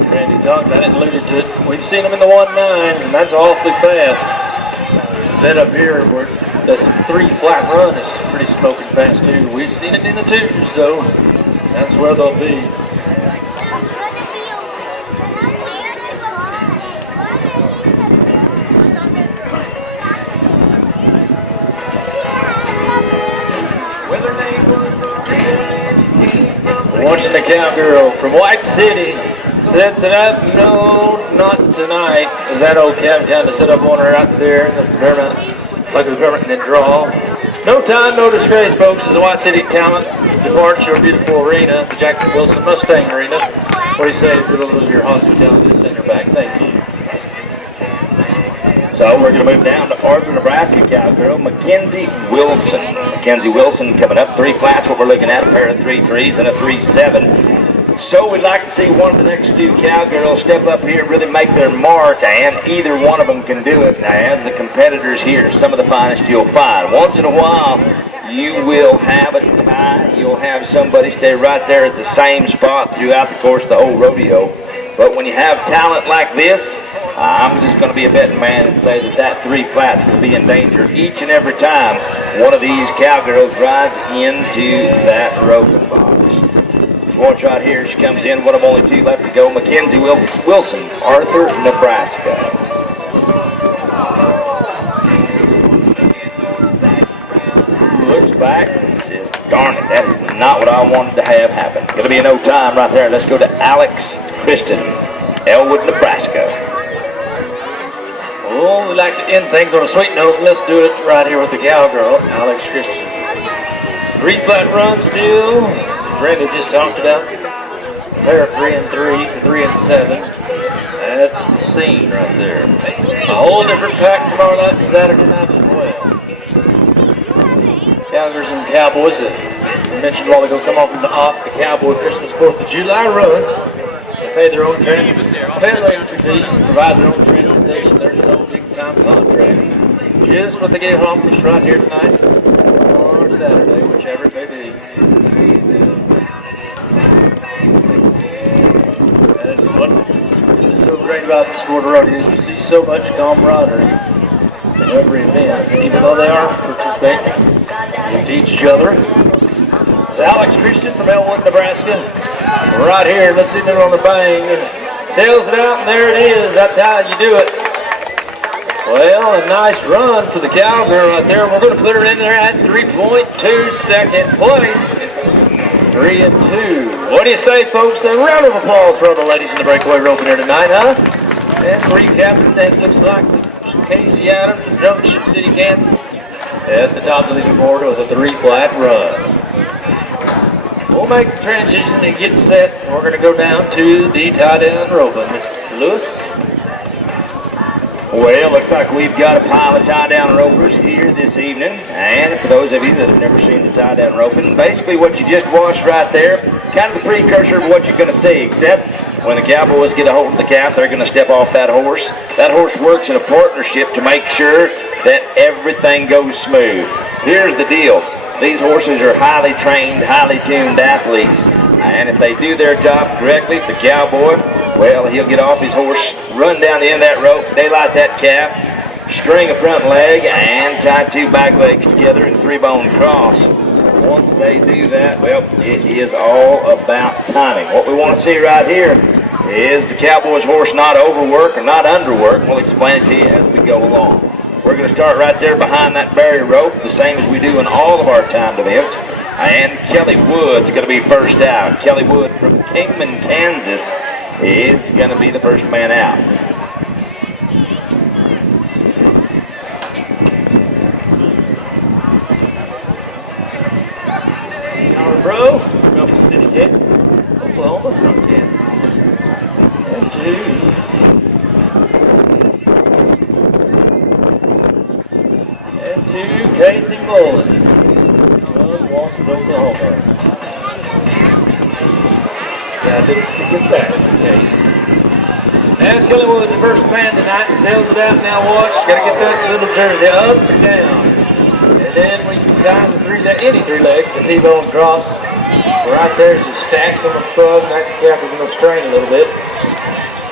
Randy talked about it and alluded to it. We've seen them in the 1-9s, and that's awfully fast. Set up here where this 3 flat run is pretty smoking fast too. We've seen it in the 2s, so that's where they'll be. Watching the cowgirl from White City sets it up. No, not tonight. Is that old cow kind of set up on her out there? That's the like a government and draw. No time, no disgrace, folks. As the White City talent departs your beautiful arena, the Jack Wilson Mustang Arena. What do you say for a little of your hospitality to send her back? Thank you. So we're going to move down to Arthur, Nebraska cowgirl, Mackenzie Wilson. Mackenzie Wilson coming up. 3 flats, what we're looking at, a pair of 3-3s and a 3-7. So we'd like to see one of the next 2 cowgirls step up here and really make their mark, and either one of them can do it. Now, as the competitors here, some of the finest you'll find. Once in a while, you will have a tie. You'll have somebody stay right there at the same spot throughout the course of the whole rodeo. But when you have talent like this, I'm just going to be a betting man and say that 3 flat's going to be in danger each and every time one of these cowgirls rides into that roping box. Watch right here, she comes in, one of only 2 left to go. Mackenzie Wilson, Arthur, Nebraska. Looks back and says, darn it, that is not what I wanted to have happen. Going to be no time right there. Let's go to Alex Christian, Elwood, Nebraska. Oh, we like to end things on a sweet note. Let's do it right here with the cowgirl, Alex Christian. 3 flat runs still. Randy just talked about a pair of 3-3s, a 3-7. That's the scene right there. A whole different pack tomorrow night and Saturday night as well. Cowgirls and Cowboys that I mentioned a while ago come off the Cowboy Christmas 4th of July run. They pay their own entry fees, provide their own transportation. There's no big time contract. Just what they get accomplished right here tonight or Saturday, whichever it may be. What is so great about this sport of rodeo is you see so much camaraderie in every event. And even though they are participating, it's each other. It's Alex Christian from Elwood, Nebraska. Right here, let's see them on the bang. Sails it out, and there it is. That's how you do it. Well, a nice run for the cowgirl right there. We're going to put her in there at 3.2 second place. 3-2. What do you say, folks? A round of applause for all the ladies in the breakaway roping here tonight, huh? And recapping, it looks like Casey Adams from Junction City, Kansas, at the top of the leaderboard with a 3 flat run. We'll make the transition and get set. We're going to go down to the tie-down roping. Mr. Lewis. Well, looks like we've got a pile of tie-down ropers here this evening. And for those of you that have never seen the tie-down roping, basically what you just watched right there, kind of the precursor of what you're going to see, except when the cowboys get a hold of the calf, they're going to step off that horse. That horse works in a partnership to make sure that everything goes smooth. Here's the deal. These horses are highly trained, highly tuned athletes. And if they do their job correctly, the cowboy, well, he'll get off his horse, run down the end of that rope, daylight that calf, string a front leg, and tie 2 back legs together in 3-bone cross. Once they do that, well, it is all about timing. What we want to see right here is the cowboy's horse not overwork or not underwork. We'll explain it to you as we go along. We're going to start right there behind that barrier rope, the same as we do in all of our timed events. And Kelly Wood's going to be first out. Kelly Wood from Kingman, Kansas is going to be the first man out. Our bro, Milton City, Oklahoma, from Kansas. And two, Casey Mullen. Walton, Oklahoma. Yeah, I didn't see get that case. Now Kelly Wood's the first man tonight and sails it out. Now watch, got to get that little jersey up and down. And then we can tie the any three legs, the T-bone cross. Right there, she stacks on the front. That calf is going to strain a little bit.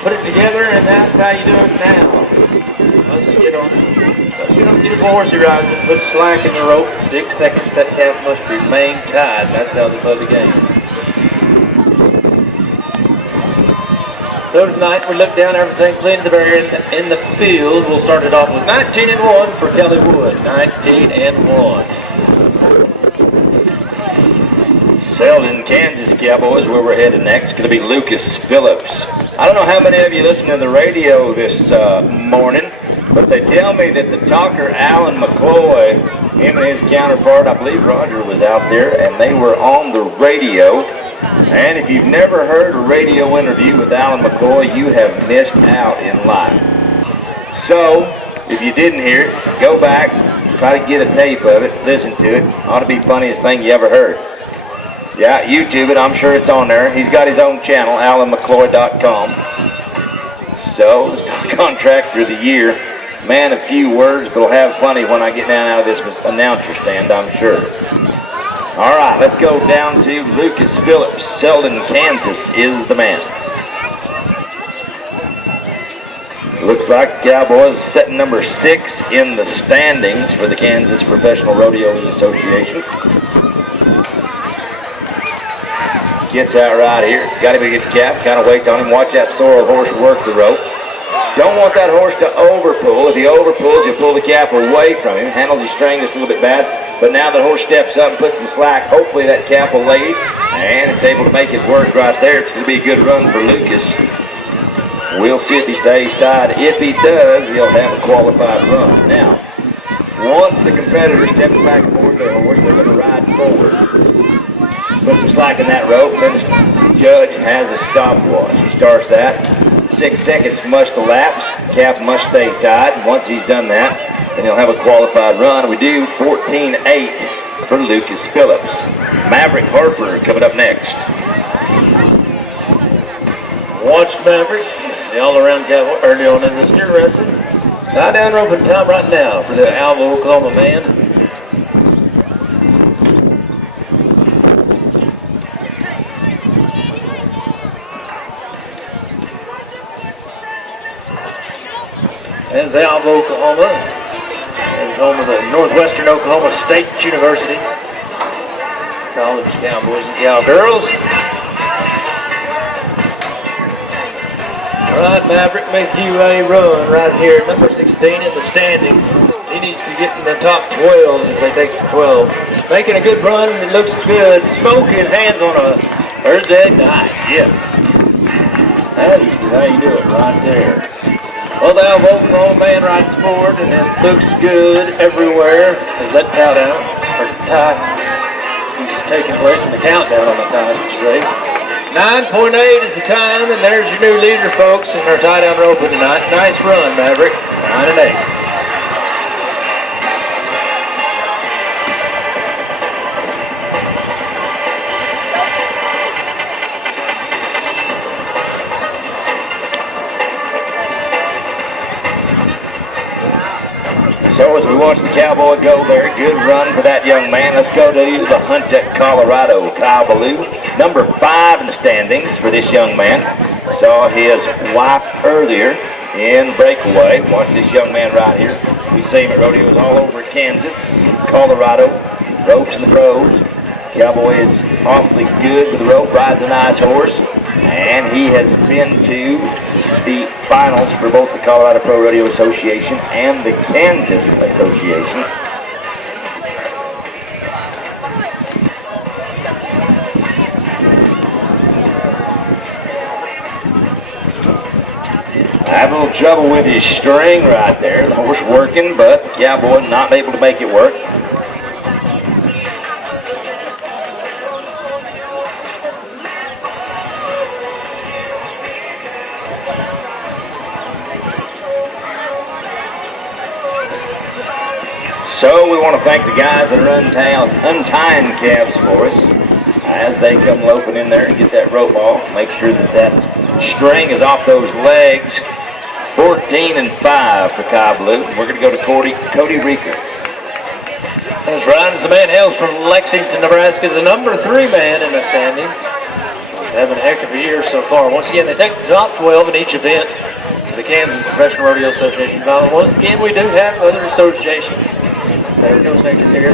Put it together, and that's how you do it now. Let's get on the horsey rise and put slack in the rope. 6 seconds, that calf must remain tied. That's how they play the game. So tonight we look down everything clean the barrier in the field. We'll start it off with 19-1 for Kelly Wood. 19-1. Selden, Kansas Cowboys, where we're headed next, going to be Lucas Phillips. I don't know how many of you listen to the radio this morning, but they tell me that the talker Alan McCloy, him and his counterpart, I believe Roger was out there, and they were on the radio. And if you've never heard a radio interview with Alan McCloy, you have missed out in life. So, if you didn't hear it, go back, Try to get a tape of it, listen to it. Ought to be the funniest thing you ever heard. Yeah, YouTube it. I'm sure it's on there. He's got his own channel, alanmccloy.com. So, contractor of the year. Man of few words, but will have plenty when I get down out of this announcer stand, I'm sure. All right, let's go down to Lucas Phillips. Selden, Kansas is the man. Looks like the Cowboys setting number 6 in the standings for the Kansas Professional Rodeo Association. Gets out right here. Got him a good cap. Kind of waits on him. Watch that sorrel horse work the rope. Don't want that horse to overpull. If he overpulls, you'll pull the cap away from him. Handles his string just a little bit bad. But now the horse steps up and puts some slack. Hopefully that cap will lay. And it's able to make it work right there. It's going to be a good run for Lucas. We'll see if he stays tied. If he does, he'll have a qualified run. Now, once the competitor steps back aboard their horse, they're going to ride forward. Put some slack in that rope, then the judge has a stopwatch. He starts that. 6 seconds must elapse. Cap must stay tied. Once he's done that, then he'll have a qualified run. We do 14-8 for Lucas Phillips. Maverick Harper coming up next. Watch Maverick, the all-around cowboy early on in the steer wrestling. Tie down rope and time right now for the Alva, Oklahoma man. As Alva, Oklahoma is home of the Northwestern Oklahoma State University College Cowboys and Cowgirls. All right, Maverick, make you a run right here, number 16 in the standings. He needs to get in the top 12 as they take 12. Making a good run, it looks good. Smoking hands on a Thursday night, yes. That is how you do it right there. Well, the Alva, Oklahoma man rides forward, and it looks good everywhere as that tie-down, or tie, is taking place in the countdown on the tie, I should say. 9.8 is the time, and there's your new leader, folks, in our tie-down rope tonight. Nice run, Maverick. 9-8. So as we watch the Cowboy go there, good run for that young man. Let's go to the Hunt at Colorado. Kyle Ballou, number 5 in the standings for this young man. Saw his wife earlier in breakaway. Watch this young man right here. We see him at rodeos all over Kansas, Colorado, ropes and the pros. Cowboy is awfully good with the rope, rides a nice horse, and he has been to the finals for both the Colorado Pro Rodeo Association and the Kansas Association. Have a little trouble with his string right there. The horse working, but the Cowboy not able to make it work. So we want to thank the guys that are untying calves for us as they come loafing in there and get that rope off. Make sure that that string is off those legs. 14-5 for Kyle Blue. We're going to go to Cody Reeker. That's right. As the man hails from Lexington, Nebraska, the number 3 man in the standings. Having a heck of a year so far. Once again, they take the top 12 in each event to the Kansas Professional Rodeo Association final. Once again, we do have other associations that are co-sected here.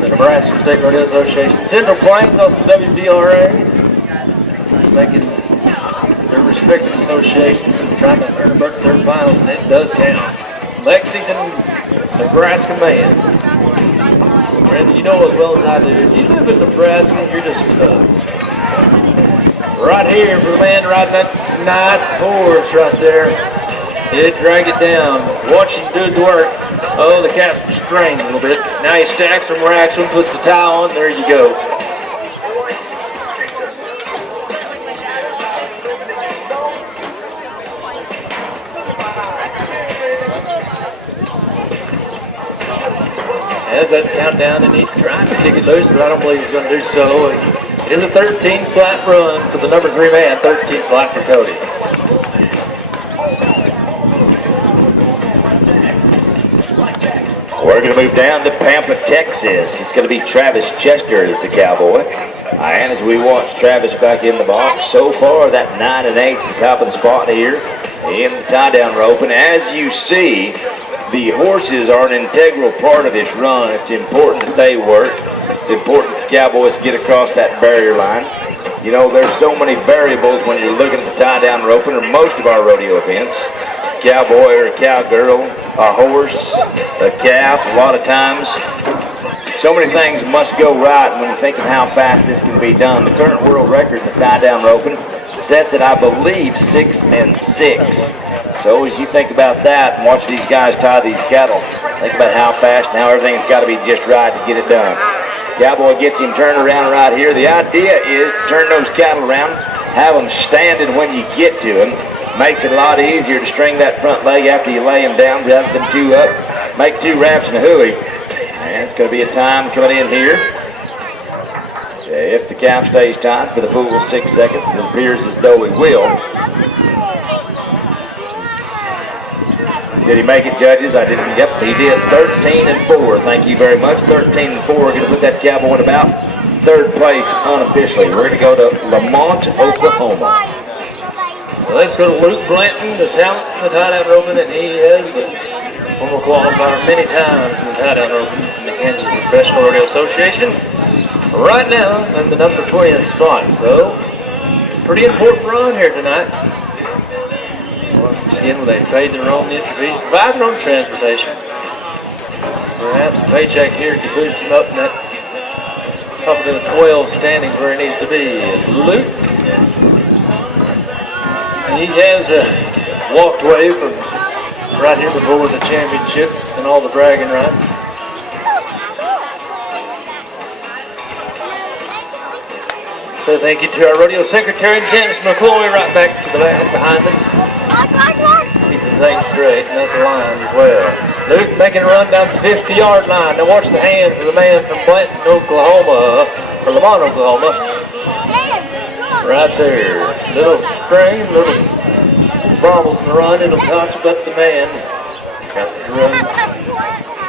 The Nebraska State Rodeo Association. Central Plains, also WBRA. Just making their respective associations and trying to earn a berth to their finals, and it does count. Lexington, Nebraska man. Randy, you know as well as I do, if you live in Nebraska, you're just tough. Right here for the man riding that nice horse right there. It drag it down. Watch him do the work. Oh, the cap strained a little bit. Now he stacks some racks and puts the tie on. There you go. has that countdown, and he tried to kick it loose, but I don't believe he's going to do so. It is a 13 flat run for the number 3 man, 13 flat for Cody. We're going to move down to Pampa, Texas. It's going to be Travis Chester as the cowboy. And as we watch Travis back in the box, so far that 9 and 8 is the top of the spot here in the tie-down rope. And as you see, the horses are an integral part of this run. It's important that they work. It's important that the cowboys get across that barrier line. You know, there's so many variables when you're looking at the tie-down rope, and most of our rodeo events. Cowboy or a cowgirl, a horse, a calf, a lot of times. So many things must go right when you think of how fast this can be done. The current world record in the tie-down roping sets at, I believe, 6 and 6. So as you think about that and watch these guys tie these cattle, think about how fast and how everything's got to be just right to get it done. Cowboy gets him turned around right here. The idea is to turn those cattle around, have them standing when you get to them. Makes it a lot easier to string that front leg after you lay them down, rather than 2 up. Make 2 wraps and a hooey. And it's going to be a time coming in here. If the calf stays tied for the full 6 seconds, it appears as though he will. Did he make it, judges? I didn't. Yep, he did. 13 and 4. Thank you very much. 13 and 4. We're going to put that cowboy in about 3rd place unofficially. We're going to go to Lamont, Oklahoma. Well, let's go to Luke Blanton, the talent in the tie-down roping, and he is the former qualifier many times in the tie-down roping in the Kansas Professional Rodeo Association. Right now, in the number 20th spot, so pretty important run here tonight. Once again, they paid their own entry fees, provide their own transportation. Perhaps a paycheck here could boost him up in that top of the 12 standings where he needs to be. Is Luke. He has walked away from right here before the championship and all the bragging rights. So thank you to our rodeo secretary, Janice McCloy, right back to the back behind us. Keeping things straight, and that's the line as well. Luke making a run down the 50-yard line. Now watch the hands of the man from Blanton, Oklahoma, or Lamont, Oklahoma. Right there. Little strain, little bobbles in the run. It'll touch, but the man got the run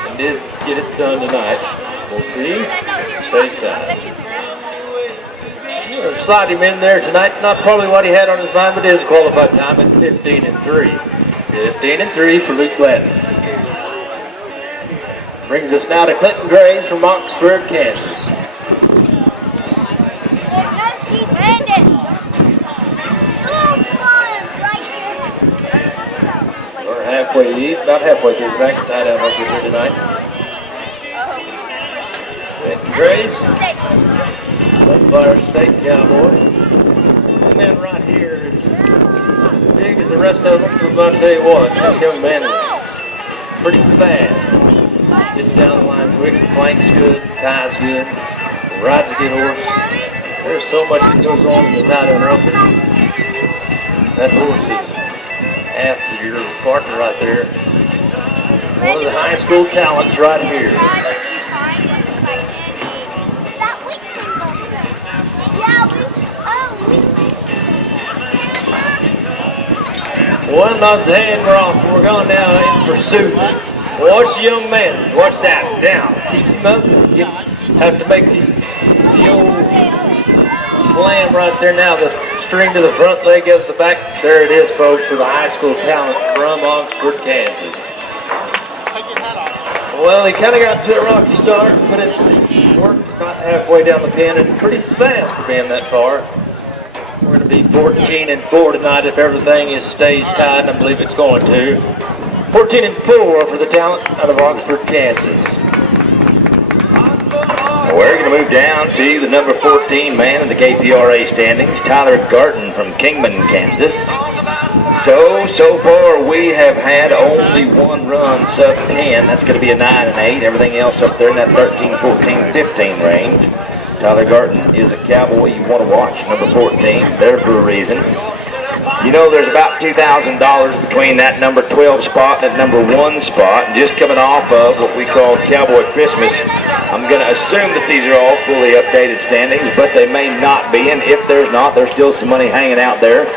and did get it done tonight. We'll see. Stays tied. We'll slide him in there tonight. Not probably what he had on his mind, but his qualified time at 15 and 3. 15 and 3 for Luke Blanton. Brings us now to Clinton Graves from Oxford, Kansas. About halfway through the back tie-down over here tonight. Clinton Graves, Sunflower State Cowboy. This man right here is as big as the rest of them. I'm going to tell you what, this young man is pretty fast. Gets down the line quick, flanks good, ties good, rides a good horse. There's so much that goes on in the tie-down roping. That horse is half your partner right there. One of the high school talents right here. One knocks the hand off, and we're going now in pursuit. Watch the young man. Watch that. Down. Keeps him up. Have to make the old slam right there now. The string to the front leg of the back. There it is, folks, for the high school talent from Oxford, Kansas. Well, he kind of got to a rocky start, but it worked about halfway down the pin and pretty fast for being that far. We're going to be 14 and 4 tonight if everything stays tied, and I believe it's going to. 14 and 4 for the talent out of Oxford, Kansas. We're going to move down to the number 14 man in the KPRA standings, Tyler Garton from Kingman, Kansas. So far we have had only one run sub 10. That's going to be a 9 and 8. Everything else up there in that 13, 14, 15 range. Tyler Garton is a cowboy you want to watch, number 14, there for a reason. You know, there's about $2,000 between that number 12 spot and that number 1 spot. And just coming off of what we call Cowboy Christmas, I'm going to assume that these are all fully updated standings, but they may not be. And if there's not, there's still some money hanging out there.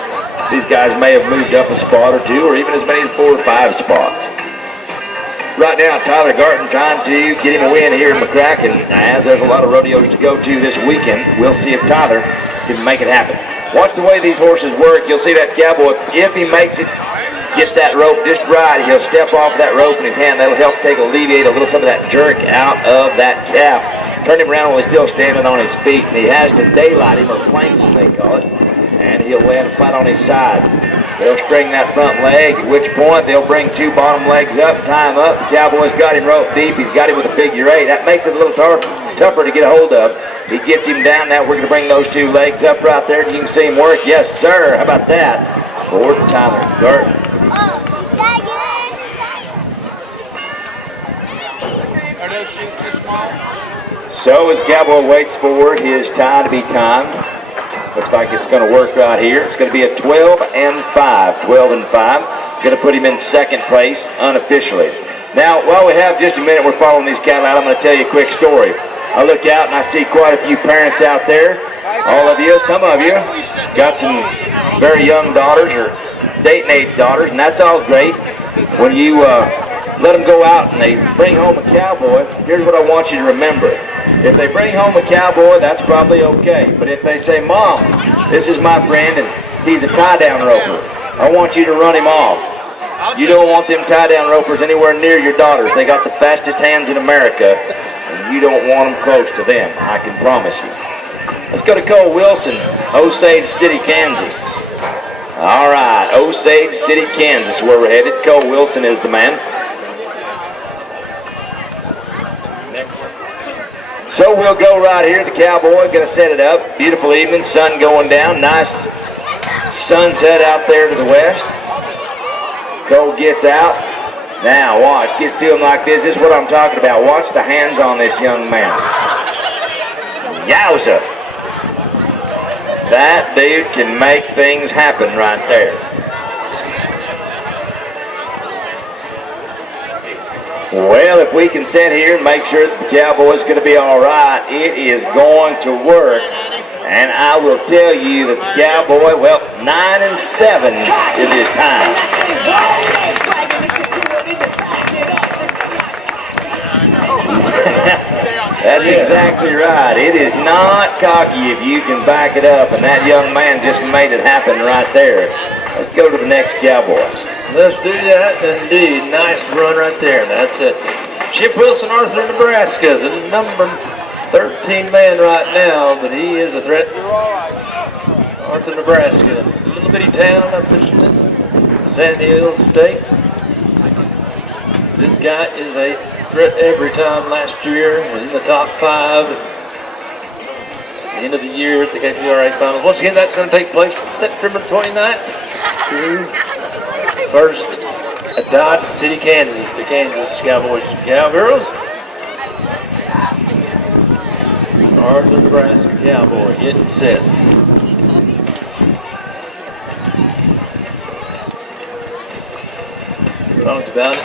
These guys may have moved up a spot or two, or even as many as 4 or 5 spots. Right now, Tyler Garton trying to get him a win here in McCracken, as there's a lot of rodeos to go to this weekend. We'll see if Tyler can make it happen. Watch the way these horses work. You'll see that Cowboy, if he makes it, get that rope just right, he'll step off that rope in his hand. That'll help alleviate a little some of that jerk out of that calf. Turn him around while he's still standing on his feet, and he has to daylight him, or plank as they call it, and he'll land flat on his side. They'll string that front leg, at which point they'll bring 2 bottom legs up, tie him up. The Cowboy's got him rope deep. He's got him with a figure 8. That makes it a little tougher to get a hold of. He gets him down. Now we're going to bring those 2 legs up right there, and you can see him work. Yes, sir. How about that? For Tyler Garton. Are those shoes too small? So as Cowboy waits for his tie to be timed, looks like it's going to work right here. It's going to be a 12 and 5. 12 and 5. Going to put him in second place unofficially. Now, while we have just a minute, we're following these cattle out. I'm going to tell you a quick story. I look out and I see quite a few parents out there. All of you, some of you, got some very young daughters or dating age daughters, and that's all great. When you let them go out and they bring home a cowboy, here's what I want you to remember. If they bring home a cowboy, that's probably okay. But if they say, Mom, this is my friend and he's a tie-down roper, I want you to run him off. You don't want them tie-down ropers anywhere near your daughters. They got the fastest hands in America, and you don't want them close to them, I can promise you. Let's go to Cole Wilson, Osage City, Kansas. All right, Osage City, Kansas, where we're headed. Cole Wilson is the man. So we'll go right here. The Cowboy going to set it up. Beautiful evening, sun going down. Nice sunset out there to the west. Cole gets out. Now watch, gets to him like this. This is what I'm talking about. Watch the hands on this young man. Yowza. That dude can make things happen right there. Well, if we can sit here and make sure that the Cowboy's going to be all right, it is going to work. And I will tell you that the Cowboy, well, 9 and 7 in his time. That's exactly right. It is not cocky if you can back it up, and that young man just made it happen right there. Let's go to the next Cowboy. Let's do that, indeed. Nice run right there. That's it. Chip Wilson, Arthur, Nebraska, the number 13 man right now, but he is a threat. Arthur, Nebraska, a little bitty town up in Sandy Hills State. This guy is a threat every time. Last year was in the top 5. At the end of the year at the KPRA Finals. Once again, that's going to take place September 29th through 1st at Dodge City, Kansas. The Kansas Cowboys and Cowgirls. Arthur, Nebraska Cowboy getting set. Talked about it.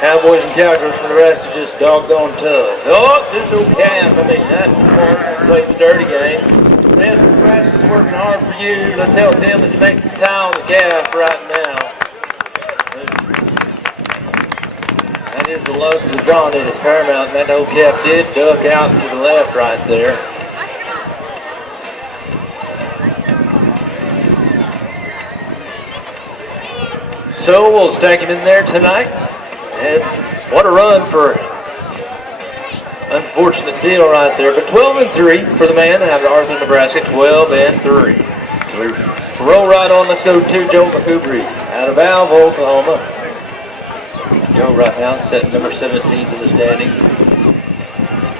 Cowboys and Cowgirls from Nebraska just doggone tough. Oh, this old calf, I mean, that one played the dirty game. Man, Nebraska's working hard for you. Let's help him as he makes the tie on the calf right now. That is the luck of the draw that is paramount. That old calf did duck out to the left right there. So we'll stack him in there tonight. And what a run for unfortunate deal right there. But 12 and 3 for the man out of Arthur, Nebraska. 12 and 3. So we roll right on. Let's go to Joe McCoubry out of Valve, Oklahoma. Joe right now set number 17 to the standings.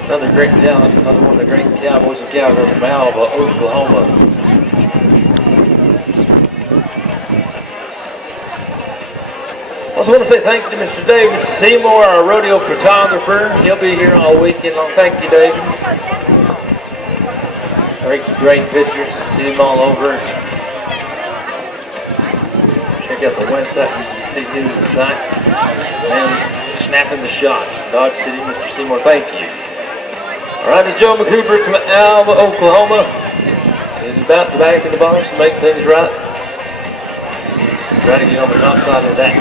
Another great talent, another one of the great Cowboys and Cowgirls from Alva, Oklahoma. I also want to say thanks to Mr. David Seymour, our rodeo photographer. He'll be here all weekend long. Thank you, David. Great pictures. See them all over. Check out the website. You can see his site. And snapping the shots. Dodge City, Mr. Seymour, thank you. All right, it's Joe McCooper from Alva, Oklahoma. He's about to back in the box and make things right. Trying to get on the top side of that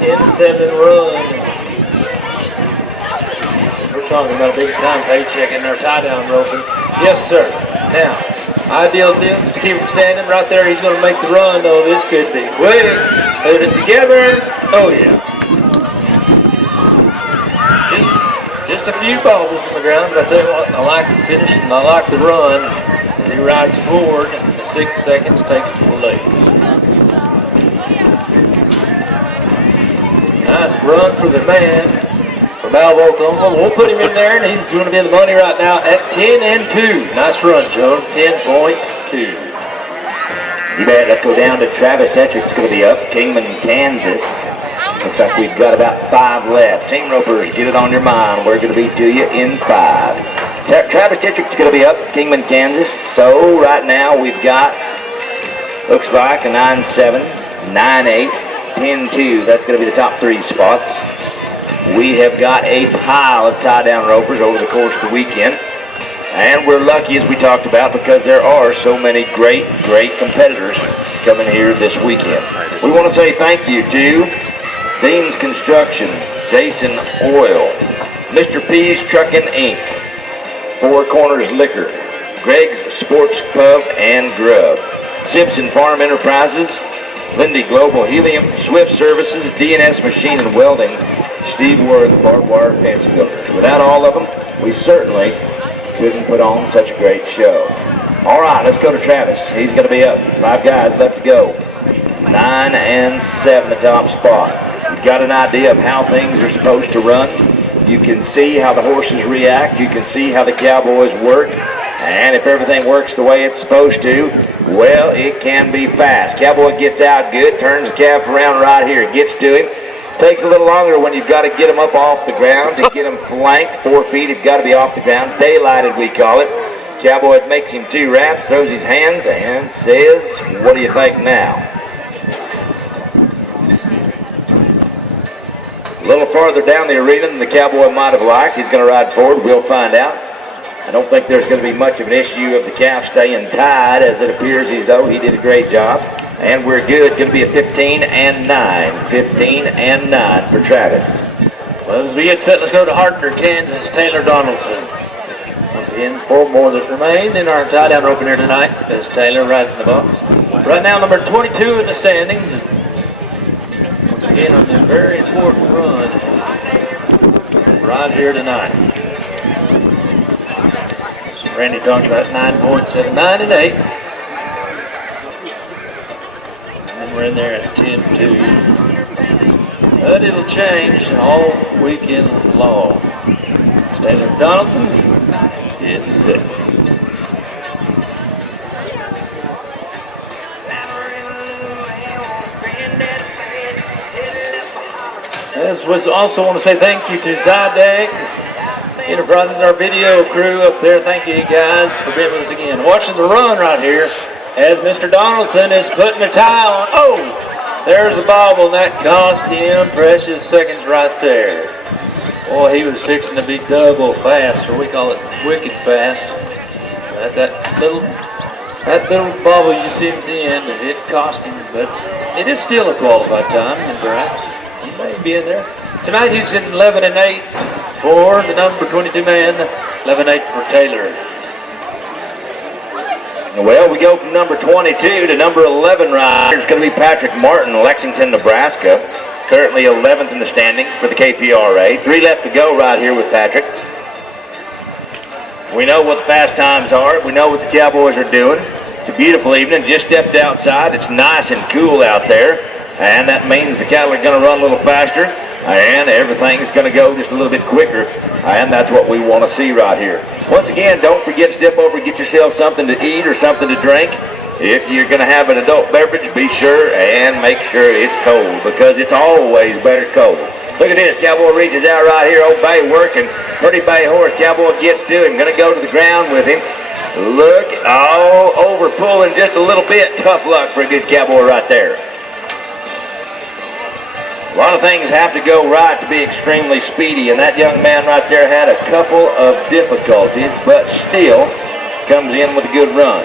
9-7 run. We're talking about a big time paycheck in our tie-down roping. Yes, sir. Now, ideal is to keep him standing right there. He's going to make the run, though. This could be quick. Put it together. Oh, yeah. Just a few bobbles on the ground, but I tell you what, I like the finish and I like the run. As he rides forward, the 6 seconds takes to the leg. Nice run for the man from Alva, Oklahoma. We'll put him in there, and he's going to be in the money right now at 10-2. Nice run, Joe. 10.2. You bet. Let's go down to Travis Tetrick's going to be up. Kingman, Kansas. Looks like we've got about 5 left. Team ropers, get it on your mind. We're going to be to you in 5. Travis Tetrick's going to be up. Kingman, Kansas. So right now we've got, looks like a 9-7, 9-8. 10-2, that's going to be the top 3 spots. We have got a pile of tie-down ropers over the course of the weekend. And we're lucky, as we talked about, because there are so many great competitors coming here this weekend. We want to say thank you to Dean's Construction, Jason Oil, Mr. P's Truckin' Inc., Four Corners Liquor, Greg's Sports Pub and Grub, Simpson Farm Enterprises, Lindy Global Helium, Swift Services, DNS Machine and Welding, Steve Worth, Barbed Wire Fence Builders. Without all of them, we certainly couldn't put on such a great show. All right, let's go to Travis. He's going to be up. 5 guys left to go. 9-7, the top spot. You've got an idea of how things are supposed to run. You can see how the horses react. You can see how the cowboys work. And if everything works the way it's supposed to, well, it can be fast. Cowboy gets out good, turns the calf around right here, gets to him. Takes a little longer when you've got to get him up off the ground. To get him flanked, 4 feet, it's got to be off the ground. Daylighted, we call it. Cowboy makes him 2 wraps, throws his hands, and says, what do you think now? A little farther down the arena than the Cowboy might have liked. He's going to ride forward. We'll find out. I don't think there's going to be much of an issue of the calf staying tied, as it appears as though he did a great job. And we're good. Going to be a 15-9. 15-9 for Travis. Well, as we get set, let's go to Hartner, Kansas, Taylor Donaldson. Once again, 4 more that remain in our tie-down rope here tonight as Taylor rides in the box. Right now, number 22 in the standings. Once again, on a very important run right here tonight. Randy talked about 9.7, 9 and 8. And we're in there at 10-2. But it'll change all weekend long. Taylor Donaldson in second. As was also want to say thank you to Zydeck Enterprises, our video crew up there. Thank you guys for being with us again. Watching the run right here as Mr. Donaldson is putting a tie on. Oh, there's a bobble, and that cost him precious seconds right there. Boy, he was fixing to be double fast, or we call it wicked fast. That little bobble you see at the end, it cost him, but it is still a qualified time, and perhaps he may be in there. Tonight he's in 11-8 for the number 22 man, 11-8 for Taylor. Well, we go from number 22 to number 11 rider. It's going to be Patrick Martin, Lexington, Nebraska. Currently 11th in the standings for the KPRA. 3 left to go right here with Patrick. We know what the fast times are. We know what the Cowboys are doing. It's a beautiful evening. Just stepped outside. It's nice and cool out there. And that means the cattle are going to run a little faster. And everything's going to go just a little bit quicker. And that's what we want to see right here. Once again, don't forget to step over and get yourself something to eat or something to drink. If you're going to have an adult beverage, be sure and make sure it's cold, because it's always better cold. Look at this. Cowboy reaches out right here. Old Bay working. Pretty Bay horse. Cowboy gets to him. Going to go to the ground with him. Look, over pulling just a little bit. Tough luck for a good Cowboy right there. A lot of things have to go right to be extremely speedy, and that young man right there had a couple of difficulties, but still comes in with a good run.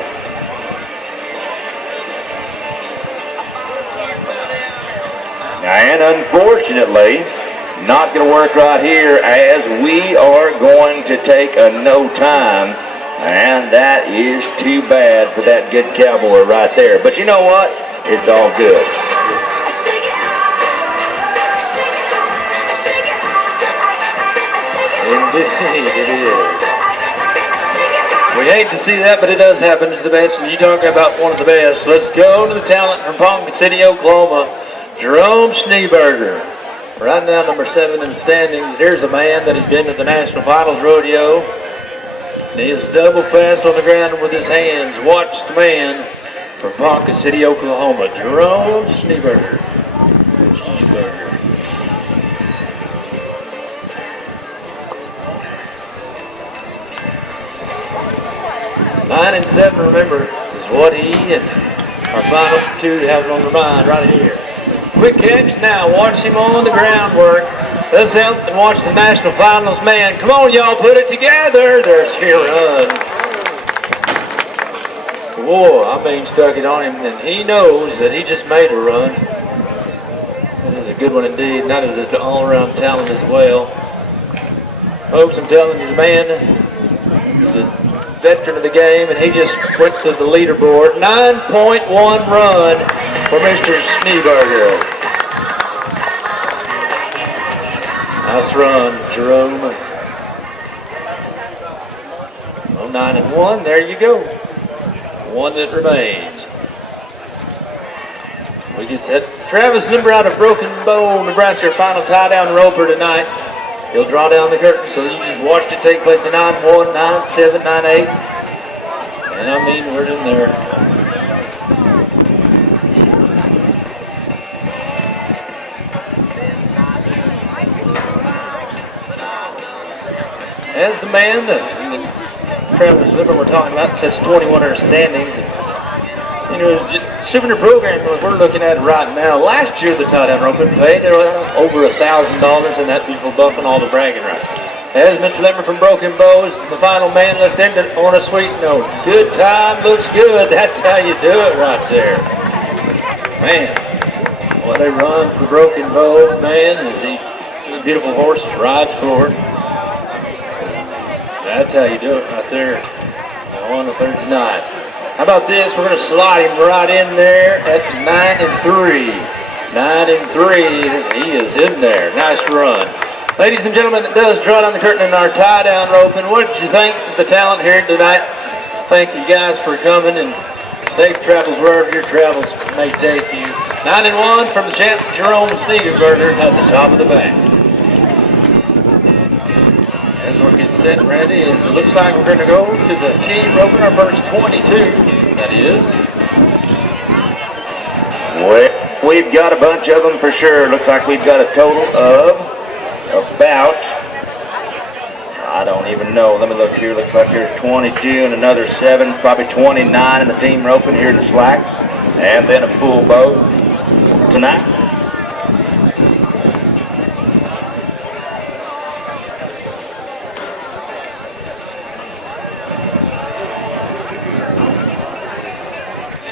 And unfortunately, not going to work right here, as we are going to take a no time, and that is too bad for that good cowboy right there. But you know what? It's all good. Indeed, it is. We hate to see that, but it does happen to the best, and you talk about one of the best. Let's go to the talent from Ponca City, Oklahoma, Jerome Schneeberger. Right now, number 7 in the standings. Here's a man that has been to the National Finals Rodeo. And he is double fast on the ground with his hands. Watch the man from Ponca City, Oklahoma, Jerome Schneeberger. 9 and 7, remember, is what he and our final 2 have on their mind right here. Quick catch now. Watch him on the groundwork. Let's help and watch the national finals man. Come on, y'all, put it together. There's your run. Whoa, I mean, stuck it on him, and he knows that he just made a run. That is a good one indeed, and that is an all-around talent as well. Folks, I'm telling you, the man is a veteran of the game, and he just went to the leaderboard. 9.1 run for Mr. Schneeberger. Nice run, Jerome. Oh, 9 and 1, there you go. One that remains. We get set. Travis Limber out of Broken Bow, Nebraska, final tie-down roper tonight. He'll draw down the curtain, so you just watched it take place in 9-1, 9-7, 9-8. And I mean, we're in there. As the man, Travis Limber we're talking about, sets 21 standings. You know, similar program we're looking at right now. Last year, the tie-down rope paid over $1,000, and that people bumping all the bragging rights. As Mr. Limber from Broken Bow is the final man, let's end it on a sweet note. Good time, looks good. That's how you do it right there. Man, what a run for Broken Bow, man, as he, the beautiful horse rides forward. That's how you do it right there on a Thursday night. How about this? We're going to slide him right in there at 9 and 3. 9 and 3. He is in there. Nice run. Ladies and gentlemen, it does draw down the curtain in our tie-down rope. And what did you think of the talent here tonight? Thank you guys for coming, and safe travels wherever your travels may take you. 9 and 1 from the champ, Jerome Schneeberger at the top of the back. As we get set and ready, it looks like we're going to go to the team roping our first 22, that is. Well, we've got a bunch of them for sure. Looks like we've got a total of about, I don't even know. Let me look here. Looks like there's 22 and another 7, probably 29 in the team roping here in the slack. And then a full boat tonight.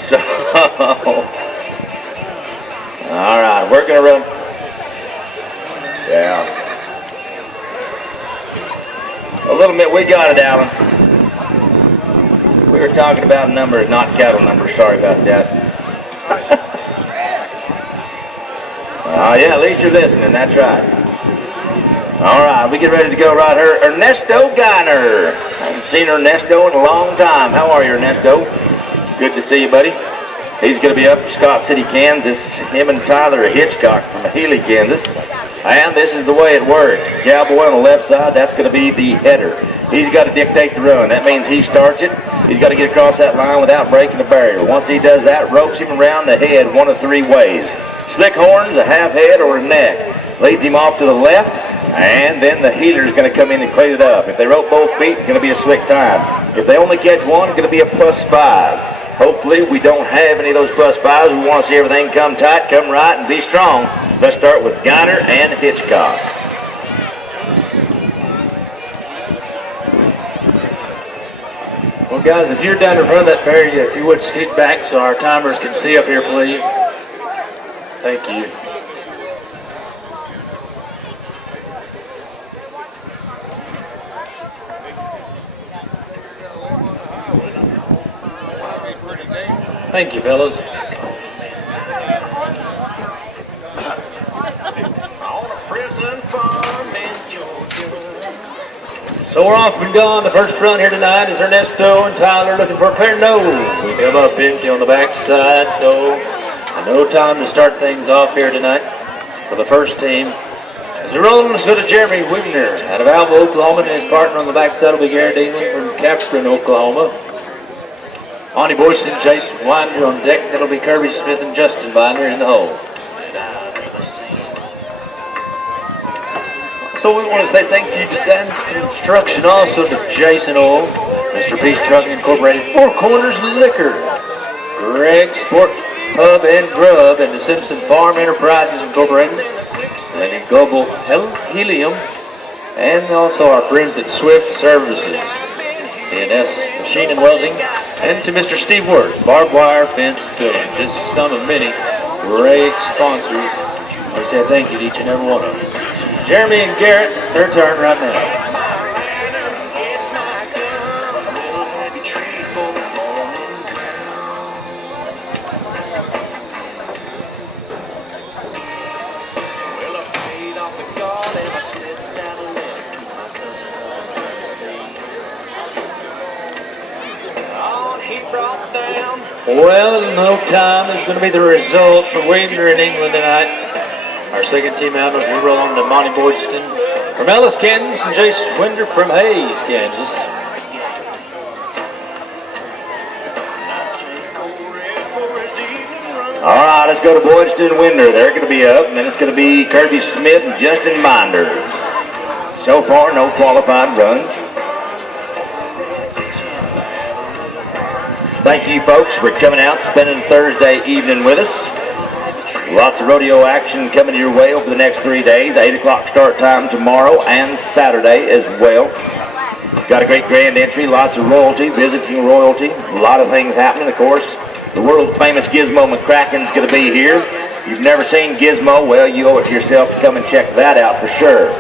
So, all right, we're going to run. Yeah. A little bit, we got it, Alan. We were talking about numbers, not cattle numbers. Sorry about that. Yeah, at least you're listening. That's right. All right, we get ready to go right here. Ernesto Geiner. I haven't seen Ernesto in a long time. How are you, Ernesto? Good to see you, buddy. He's going to be up in Scott City, Kansas. Him and Tyler Hitchcock from Healy, Kansas. And this is the way it works. Cowboy on the left side, that's going to be the header. He's got to dictate the run. That means he starts it. He's got to get across that line without breaking the barrier. Once he does that, ropes him around the head one of 3 ways. Slick horns, a half head, or a neck. Leads him off to the left, and then the healer is going to come in and clean it up. If they rope both feet, it's going to be a slick time. If they only catch one, it's going to be a +5. Hopefully, we don't have any of those +5s. We want to see everything come tight, come right, and be strong. Let's start with Geiner and Hitchcock. Well, guys, if you're down in front of that barrier, if you would scoot back so our timers can see up here, please. Thank you. Thank you, fellas. So we're off and gone. The first run here tonight is Ernesto and Tyler looking for a pair. No, we come up empty on the backside, so no time to start things off here tonight for the first team. As we roll, let's go to Jeremy Wigner out of Alva, Oklahoma, and his partner on the backside will be Garrett England from Capron, Oklahoma. Monty Boyce and Jason Winder on deck. That'll be Kirby Smith and Justin Winder in the hole. So we want to say thank you to Dan's Construction, also to Jason Oil, Mr. Peace Trucking Incorporated, Four Corners Liquor, Greg Sport Pub and Grub, and the Simpson Farm Enterprises Incorporated, and Global Helium, and also our friends at Swift Services, DNS Machine and Welding, and to Mr. Steve Worth, Barbed Wire Fence Filling. Just some of many great sponsors. I say thank you to each and every one of them. Jeremy and Garrett, their turn right now. Well, no time is going to be the result for Wagner in England tonight. Our second team out, we roll on to Monty Boydston from Ellis, Kansas, and Jace Winder from Hayes, Kansas. All right, let's go to Boydston and Winder. They're going to be up, and then it's going to be Kirby Smith and Justin Binder. So far, no qualified runs. Thank you, folks, for coming out, spending Thursday evening with us. Lots of rodeo action coming your way over the next 3 days. 8 o'clock start time tomorrow and Saturday as well. Got a great grand entry, lots of royalty, visiting royalty, a lot of things happening. Of course, the world famous Gizmo McCracken is going to be here. You've never seen Gizmo, well, you owe it to yourself to come and check that out for sure.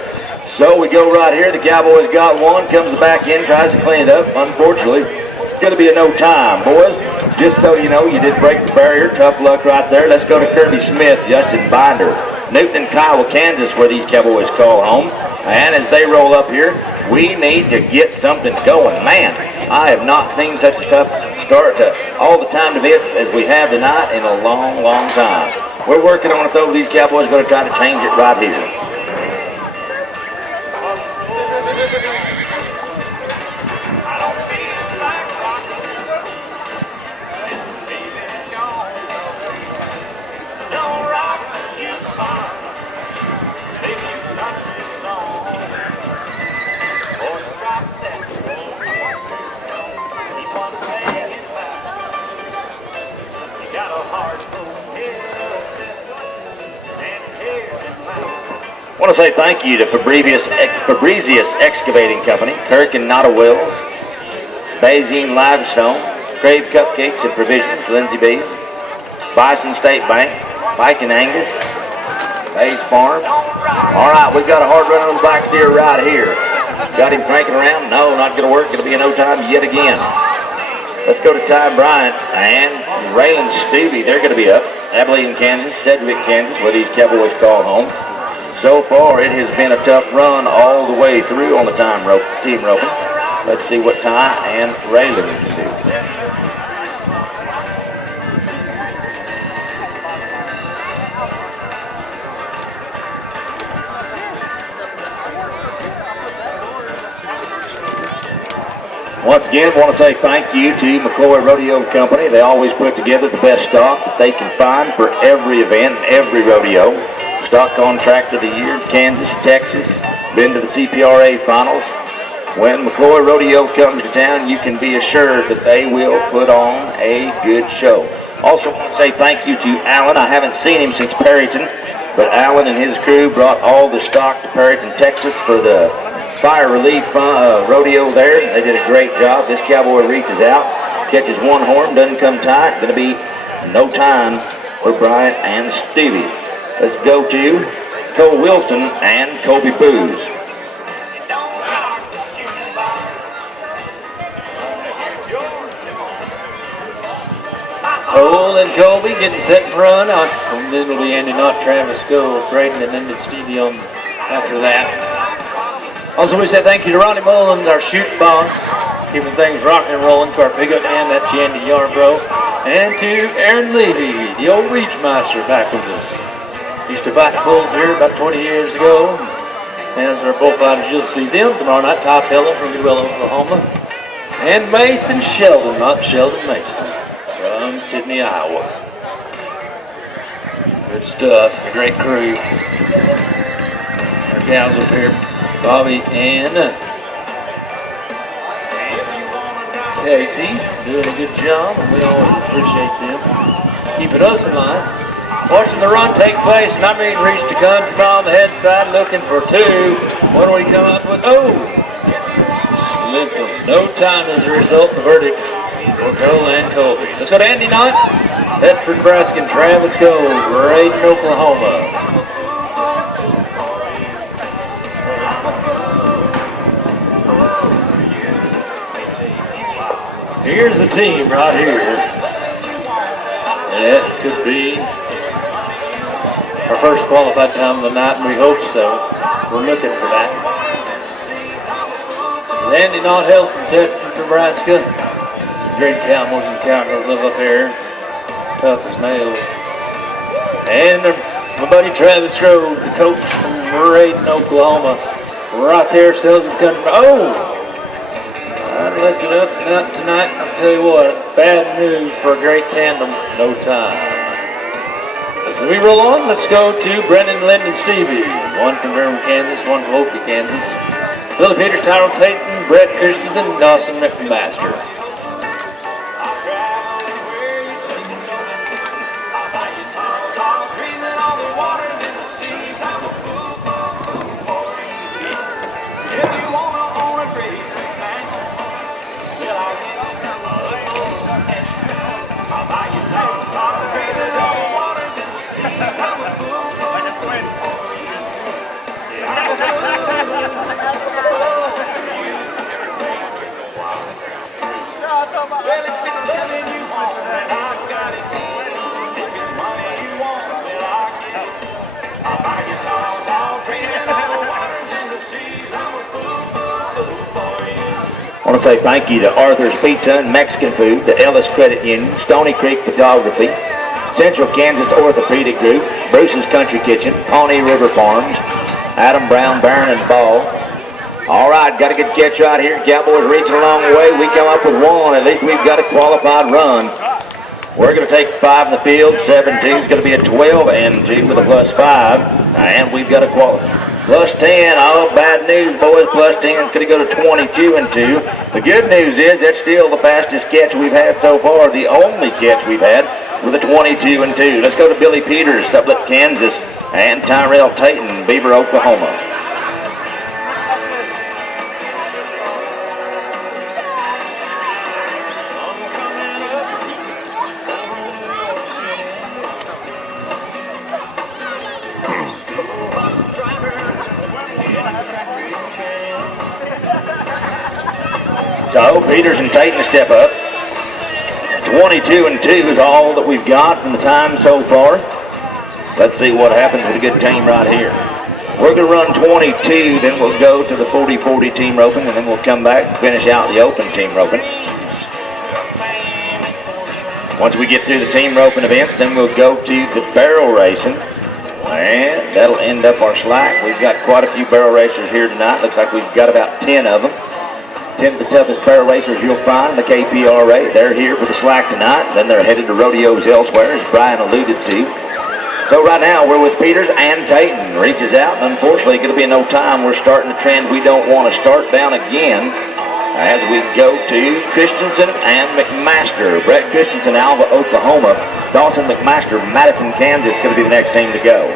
So we go right here. The Cowboys got one, comes back in, tries to clean it up. Unfortunately, it's going to be a no time, boys. Just so you know, you did break the barrier. Tough luck right there. Let's go to Kirby Smith, Justin Binder, Newton and Kiowa, Kansas, where these Cowboys call home. And as they roll up here, we need to get something going. Man, I have not seen such a tough start to all the time events as we have tonight in a long, long time. We're working on it, though. These Cowboys are going to try to change it right here. I want to say thank you to Fabricius Excavating Company, Kirk and Nada Wells, Bayesian Limestone, Crave Cupcakes and Provisions, Lindsay B's, Bison State Bank, Mike and Angus, Bayes Farm. All right, we've got a hard run on the back steer right here. Got him cranking around. No, not going to work. Going to be a no time yet again. Let's go to Ty Bryant and Raylan Stubbe. They're going to be up. Abilene, Kansas, Sedgwick, Kansas, where these Cowboys call home. So far, it has been a tough run all the way through on the team roping. Let's see what Ty and Raylan can do. Once again, I want to say thank you to McCoy Rodeo Company. They always put together the best stock that they can find for every event and every rodeo. Stock Contractor of the Year, Kansas, Texas, been to the CPRA finals. When McCoy Rodeo comes to town, you can be assured that they will put on a good show. Also want to say thank you to Alan. I haven't seen him since Perryton. but Allen and his crew brought all the stock to Perryton, Texas for the fire relief rodeo there. They did a great job. This cowboy reaches out, catches one horn, doesn't come tight. Going to be no time for Bryant and Stevie. Let's go to Cole Wilson and Colby Booz. Cole and Colby getting set to run. And then it'll be Andy Knott, Travis Cole, Braden, and then Stevie on after that. Also, we say thank you to Ronnie Mullins, our shoot boss, keeping things rocking and rolling, to our pickup man, that's Yandy Yarbrough, and to Aaron Levy, the old Reach Master, back with us. Used to fight bulls here about 20 years ago. And as our bullfighters, you'll see them tomorrow night. Top Helen from Goodwill, Oklahoma. And Mason Sheldon, not Sheldon Mason, from Sydney, Iowa. Good stuff, a great crew. Our gals up here, Bobby and Casey, doing a good job, and we always appreciate them keeping us in line. Watching the run take place, and I'm being reached to come from the head side looking for two. What do we come up with? Oh! Slip of no time as a result. The verdict for Cole and Colby. Let's go to Andy Knott, Bedford, Nebraska, and Travis Gold, Braden, Oklahoma. Here's the team right here. That could be our first qualified time of the night, and we hope so. We're looking for that. Andy Knott hails from Bedford, Nebraska. Some great cowboys and cowgirls live up here. Tough as nails. And my buddy Travis Grove, the coach from Braden, Oklahoma. Right there, sells the country. Oh! I looked it up tonight. I'll tell you what, bad news for a great tandem. No time. As we roll on, let's go to Brendan, Linden, and Stevie. One from Durham, Kansas, one from Oakley, Kansas. Billy Peters, Tyrell Tatum, Brett Christensen, and Dawson McMaster. I want to say thank you to Arthur's Pizza and Mexican Food, the Ellis Credit Union, Stony Creek Photography, Central Kansas Orthopedic Group, Bruce's Country Kitchen, Pawnee River Farms, Adam Brown, Barron, and Ball. All right, got a good catch right here. Cowboys reaching a long way. We come up with one. At least we've got a qualified run. We're going to take 5 in the field. 7-2 is going to be a 12 and 2 with a +5. And we've got a qualified. +10, oh, bad news, boys. +10 is going to go to 22 and 2. The good news is that's still the fastest catch we've had so far, the only catch we've had with a 22 and 2. Let's go to Billy Peters, Sublette, Kansas, and Tyrell Tatum, Beaver, Oklahoma. So Peters and Tatum step up. 22 and 2 is all that we've got from the time so far. Let's see what happens with a good team right here. We're going to run 22, then we'll go to the 40-40 team roping, and then we'll come back and finish out the open team roping. Once we get through the team roping events, then we'll go to the barrel racing. And that'll end up our slack. We've got quite a few barrel racers here tonight. Looks like we've got about 10 of them. 10 of the toughest barrel racers you'll find in the KPRA. They're here for the slack tonight. Then they're headed to rodeos elsewhere, as Brian alluded to. So right now we're with Peters and Tatum. Reaches out, and unfortunately going to be no time. We're starting a trend we don't want to start down again as we go to Christensen and McMaster. Brett Christensen, Alva, Oklahoma. Dawson McMaster, Madison, Kansas, going to be the next team to go.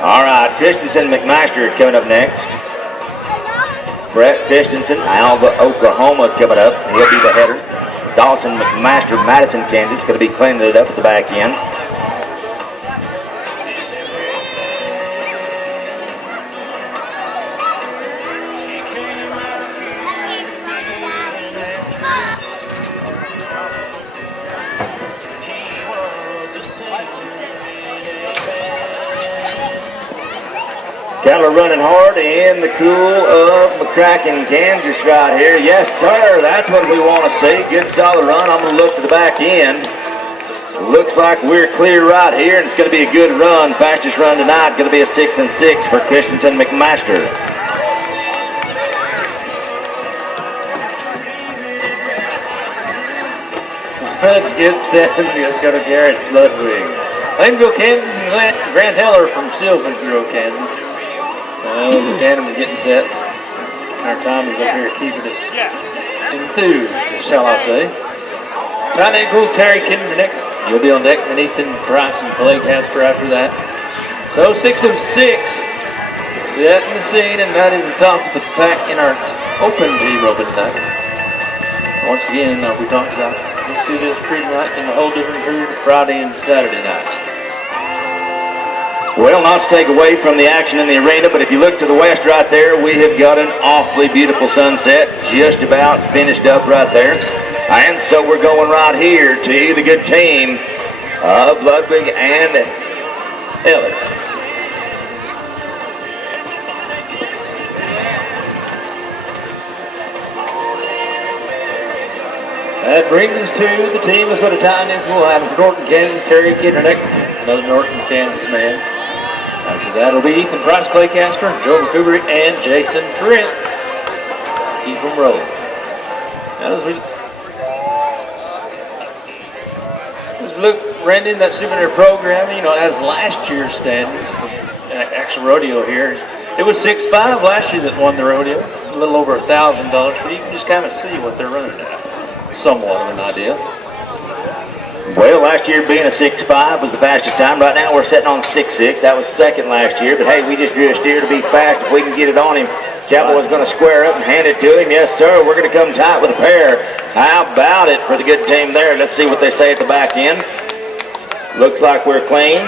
All right, Christensen McMaster coming up next. Brett Christensen, Alva, Oklahoma coming up. He'll be the header. Dawson McMaster, Madison, Kansas, going to be cleaning it up at the back end. Cattle are running hard in the cool of McCracken, Kansas right here. Yes, sir, that's what we want to see. Good solid run. I'm going to look to the back end. Looks like we're clear right here, and it's going to be a good run. Fastest run tonight, going to be a 6 and 6 for Christensen McMaster. Let's get set. Let's go to Garrett Ludwig. Plainville, Kansas, and Grant Heller from Sylvansboro, Kansas. The tandem is getting set. Our time is up here keeping us enthused, shall I say. Trying to equal Terry Kindernick. You'll be on deck, and Ethan Price and Clay Casper after that. So 6 of 6, setting the scene, and that is the top of the pack in our open team roping tonight. Once again, we talked about we'll see this pretty night in a whole different period Friday and Saturday night. Well, not to take away from the action in the arena, but if you look to the west right there, we have got an awfully beautiful sunset just about finished up right there. And so we're going right here to the good team of Ludwig and Ellis. That brings us to the team that's what a time is. We'll have for Norton, Kansas, Terry Kindernick, another Norton, Kansas man. After that, it'll be Ethan Price, Clay Casper, Joe McCoubrey, and Jason Trent. Keep them rolling. Now, as we look, Randy, that souvenir program, you know, as last year's standings, Action Rodeo here, it was 6-5 last year that won the rodeo, a little over $1,000, but you can just kind of see what they're running at. Somewhat of an idea. Well, last year being a 6-5 was the fastest time. Right now we're sitting on 6-6. That was second last year. But hey, we just drew a steer to be fast. If we can get it on him, Chapel was going to square up and hand it to him. Yes, sir. We're going to come tight with a pair. How about it for the good team there? Let's see what they say at the back end. Looks like we're clean.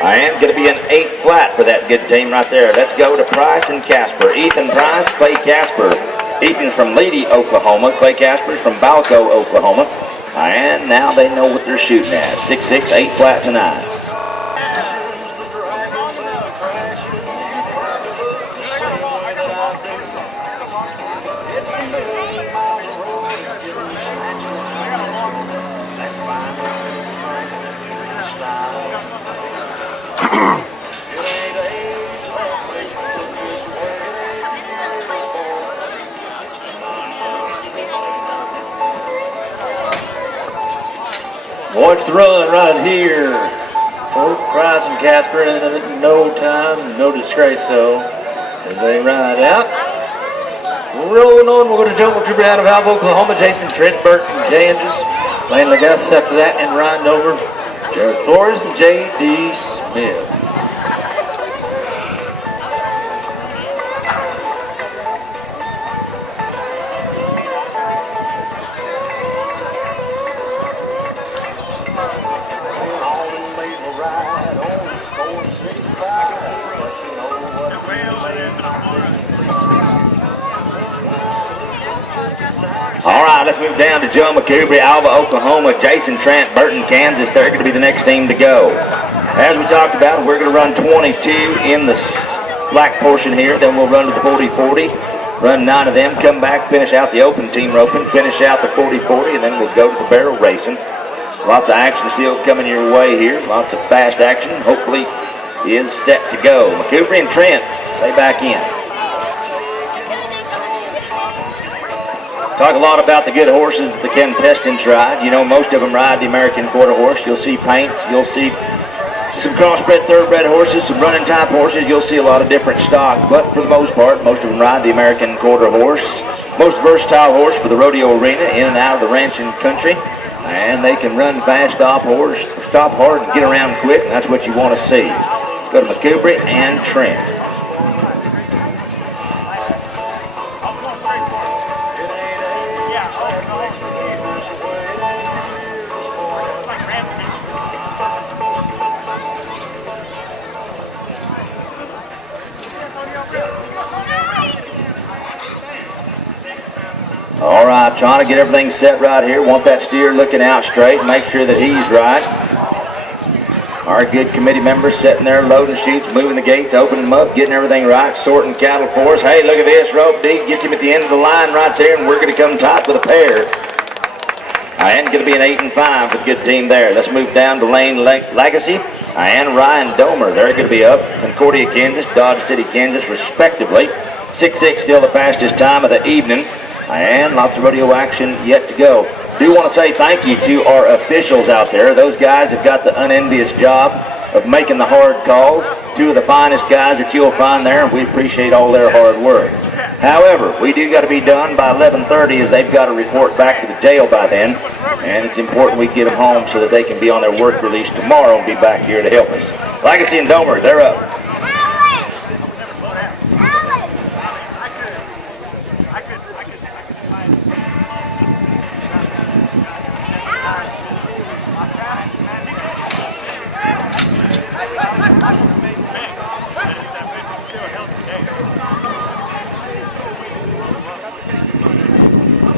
I am going to be an 8 flat for that good team right there. Let's go to Price and Casper. Ethan Price, Clay Casper. Ethan's from Leedy, Oklahoma. Clay Casper's from Balco, Oklahoma. And now they know what they're shooting at. 6-6, 8 flat tonight. Watch the run right here. Both Price and Casper in no time, no disgrace though, as they ride out. Rolling on, we're going to Joe McCoubrey out of Alva, Oklahoma, Jason Trent, Burton, Kansas, Lane Legas after that, and Ryan Dover, Jared Flores, and J.D. Smith. All right, let's move down to Joe McCoubrey, Alva, Oklahoma, Jason Trent, Burton, Kansas. They're going to be the next team to go. As we talked about, we're going to run 22 in the black portion here. Then we'll run to the 40-40, run 9 of them, come back, finish out the open team roping, finish out the 40-40, and then we'll go to the barrel racing. Lots of action still coming your way here. Lots of fast action. Hopefully is set to go. McCoubrey and Trent, stay back in. Talk a lot about the good horses the contestants ride. You know, most of them ride the American Quarter Horse. You'll see paints. You'll see some crossbred, thoroughbred horses, some running type horses. You'll see a lot of different stock. But for the most part, most of them ride the American Quarter Horse. Most versatile horse for the rodeo arena, in and out of the ranching country. And they can run fast, stop hard, and get around quick. And that's what you want to see. Go to McCoubry and Trent. All right, trying to get everything set right here. Want that steer looking out straight. Make sure that he's right. Our good committee members sitting there loading chutes, moving the gates, opening them up, getting everything right, sorting cattle for us. Hey, look at this rope D. Get him at the end of the line right there, and we're going to come tight with a pair. And going to be an 8 and 5 with a good team there. Let's move down to Lane Legacy and Ryan Domer. They're going to be up. Concordia, Kansas, Dodge City, Kansas, respectively. 6-6 still the fastest time of the evening. And lots of rodeo action yet to go. Do want to say thank you to our officials out there. Those guys have got the unenvious job of making the hard calls. Two of the finest guys that you'll find there, and we appreciate all their hard work. However, we do got to be done by 11:30 as they've got to report back to the jail by then. And it's important we get them home so that they can be on their work release tomorrow and be back here to help us. Legacy and Domer, they're up.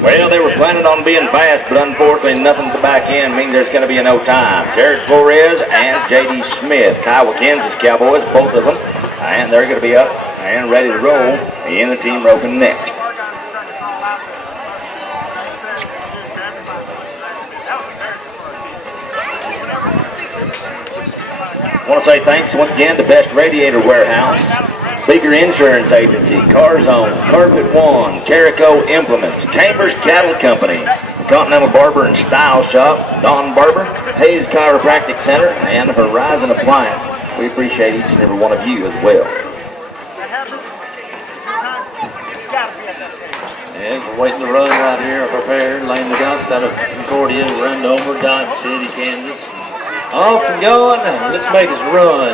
Well, they were planning on being fast, but unfortunately nothing to back in means there's going to be a no time. Jared Flores and J.D. Smith, Kiowa, Kansas Cowboys, both of them, and they're going to be up and ready to roll in the team roping next. I want to say thanks once again to Best Radiator Warehouse, Speaker Insurance Agency, Car Zone, Carpet One, Jericho Implements, Chambers Cattle Company, Continental Barber and Style Shop, Don Barber, Hayes Chiropractic Center, and Horizon Appliance. We appreciate each and every one of you as well. And we're waiting to run right here, prepared, Lane the Gus out of Concordia, run over Dodge City, Kansas. Off and going, let's make us run.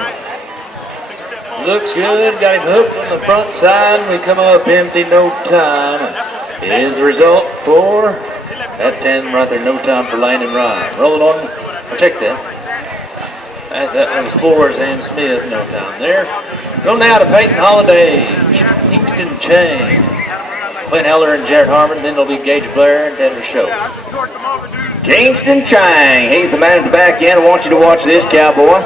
Looks good, got him hooked on the front side. We come up empty, no time. Is the result for that 10 right there, no time for Lane and Ryan. Rolling on, protect that. That was Flores and Smith, no time there. Go now to Peyton Holiday, Kingston Chang, Clint Heller and Jared Harmon. Then it'll be Gage Blair and Tanner Show. Kingston Chang, he's the man at the back end. I want you to watch this cowboy.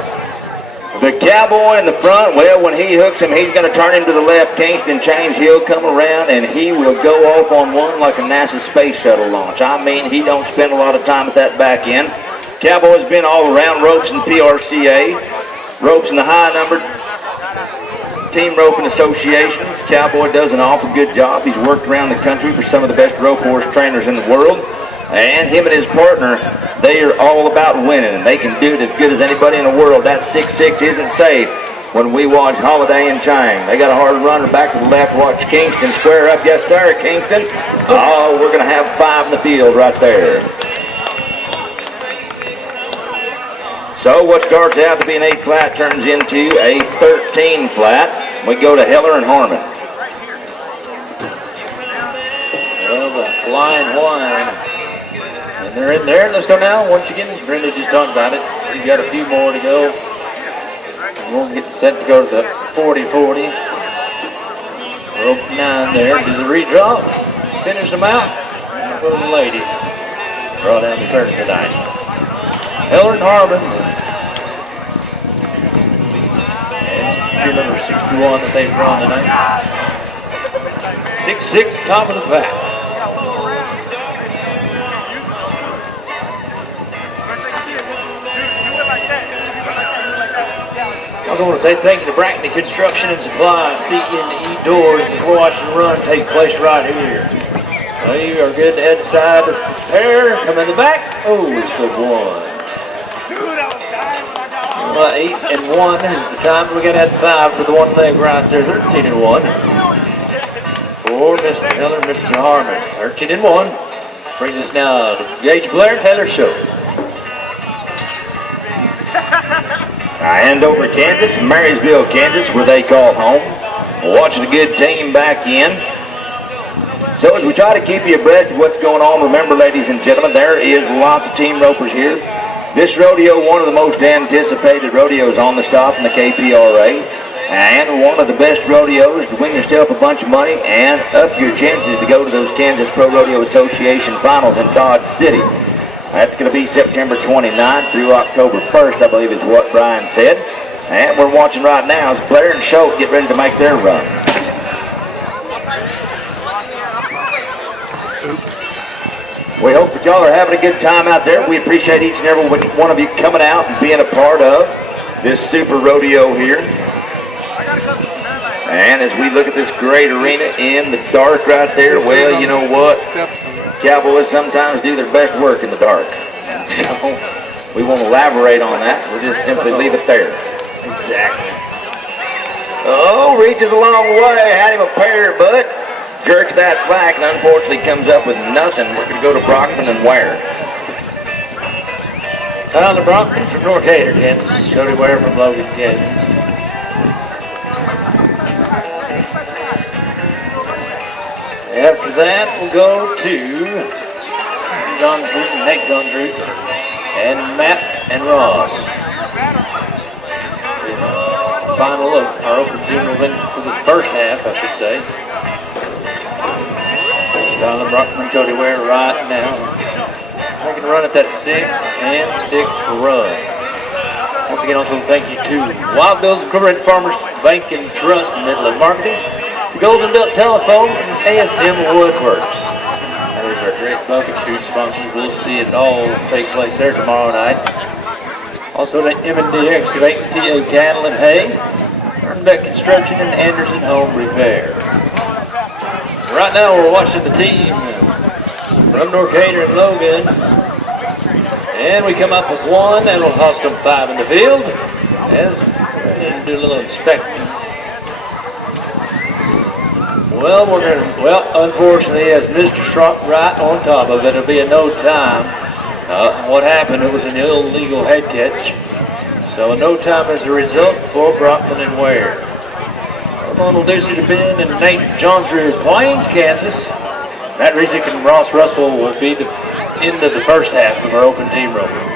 The cowboy in the front, well, when he hooks him, he's going to turn him to the left. Kingston Chang, he'll come around, and he will go off on one like a NASA space shuttle launch. I mean, he don't spend a lot of time at that back end. Cowboy's been all around ropes in PRCA, ropes in the high-numbered team roping associations. Cowboy does an awful good job. He's worked around the country for some of the best rope horse trainers in the world. And him and his partner, they are all about winning, and they can do it as good as anybody in the world. That 6-6 isn't safe when we watch Holiday and Chang. They got a hard runner back to the left. Watch Kingston square up. Yes, sir, Kingston. Oh, we're going to have 5 in the field right there. So what starts out to be an 8 flat turns into a 13 flat. We go to Heller and Harmon. Well, the flying wine. And they're in there. Let's go now. Once again, Brenda just talked about it. We've got a few more to go. And we'll get set to go to the 40-40. Rope 9 there. Do the redrop. Finish them out. And go to the ladies. Draw down the curtain tonight. Heller and Harmon. And number 61 that they've drawn tonight. 6-6, top of the pack. I also want to say thank you to Brackney Construction and Supply, C&E Doors, and Wash and Run take place right here. They are good to head side pair, come in the back. Oh, it's a 1. 8 and 1 is the time. We got to have 5 for the one leg right there. 13 and 1. For Mr. Heller, Mr. Harmon. 13 and 1. Brings us now to Gage Blair, Taylor Show. Andover, Kansas, Marysville, Kansas, where they call home. Watching a good team back in. So as we try to keep you abreast of what's going on, remember, ladies and gentlemen, there is lots of team ropers here. This rodeo, one of the most anticipated rodeos on the stop in the KPRA, and one of the best rodeos to win yourself a bunch of money and up your chances to go to those Kansas Pro Rodeo Association finals in Dodge City. That's going to be September 29th through October 1st, I believe is what Brian said. And we're watching right now as Blair and Schultz get ready to make their run. Oops. We hope that y'all are having a good time out there. We appreciate each and every one of you coming out and being a part of this super rodeo here. And as we look at this great arena in the dark right there, well, you know what? Cowboys sometimes do their best work in the dark. So we won't elaborate on that. We'll just simply leave it there. Exactly. Oh, reaches a long way. Had him a pair, but jerks that slack and unfortunately comes up with nothing. We're going to go to Brockman and Ware. Tyler Brockman from North Hater, Kansas. Cody Ware from Logan, Kansas. After that, we'll go to John Drew, Nate John Drew, and Matt and Ross. The final of our open team movement for the first half, I should say. Tyler Brockman, Cody Ware right now. Making a run at that 6th and 6th run. Once again, also thank you to Wild Bills Incorporated Farmers Bank and Trust and Midland Marketing, the Golden Belt Telephone, and ASM Woodworks. Those are great bucket shoot sponsors. We'll see it all take place there tomorrow night. Also to M&D Excavating, TA Cattle and Hay, Ernbeck Construction, and Anderson Home Repair. Right now we're watching the team from North Hater and Logan. And we come up with one, that'll cost them 5 in the field. As we do a little inspecting. Well, unfortunately, as Mr. Schrock right on top of it, it'll be a no time. What happened, it was an illegal head catch. So a no time as a result for Brockman and Ware. Armando Ducey to Ben and Nate John Drew, Plains, Kansas. Matt Riesick and Ross Russell will be the end of the first half of our open team roping.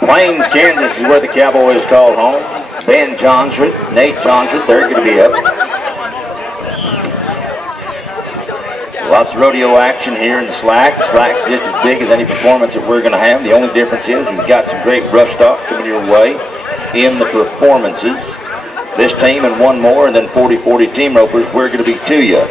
Plains, Kansas is where the Cowboys call home. Ben Johnsrud, Nate Johnsrud, they're going to be up. Lots of rodeo action here in the slack. The slack's just as big as any performance that we're going to have. The only difference is we've got some great rough stock coming your way in the performances. This team and one more, and then 40-40 team ropers, we're going to be to you.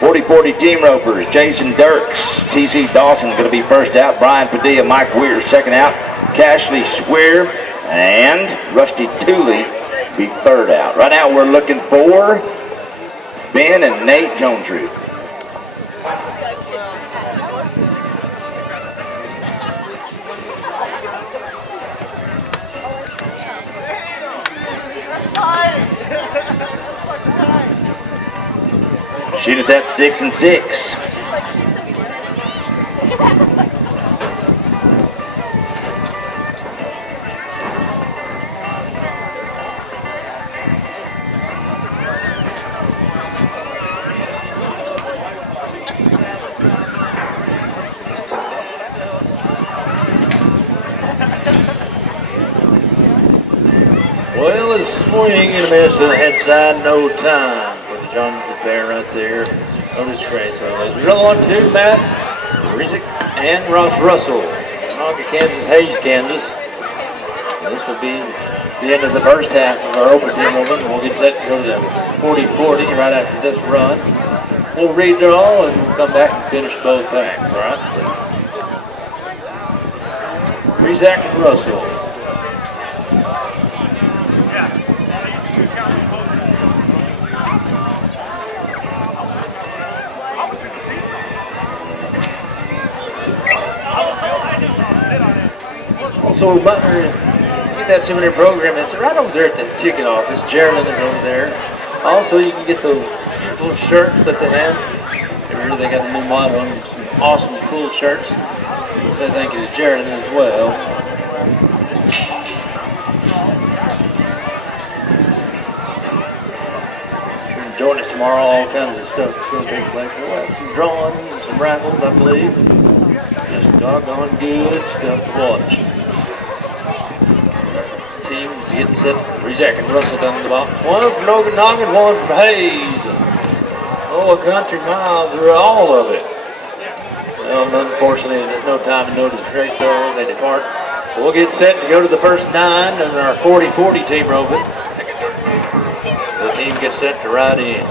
40-40 team ropers, Jason Dirks, TC Dawson going to be first out. Brian Padilla, Mike Weir second out. Cashley Swear and Rusty Tooley be third out. Right now we're looking for Ben and Nate Jonesrud. Shoot at that 6 and 6. Well, a swing and a miss to the head side, no time for the John Repair right there. No disgrace on those. Another one too, Matt Riesick and Ross Russell. Monongah, Kansas, Hayes, Kansas. And this will be the end of the first half of our open team movement. We'll get set to go to the 40-40 right after this run. We'll redraw and we'll come back and finish both packs, all right? Riesick and Russell. Also so Butler, get that seminar program. It's right over there at the ticket office. Geraldine is over there. Also, you can get those beautiful shirts that they have. They got a new model on them, some awesome, cool shirts. Say thank you to Geraldine as well. Join us tomorrow, all kinds of stuff is going to take place. We'll have some drawings and some raffles, I believe. Just doggone good stuff to watch. Teams getting set. Rezac and Russell down the bottom. One from Okanagan, one from Hayes. Oh, a country mile through all of it. Well, unfortunately, there's no time to go to the race though. They depart. So we'll get set to go to the first 9 in our 40-40 team roping. The team gets set to ride in.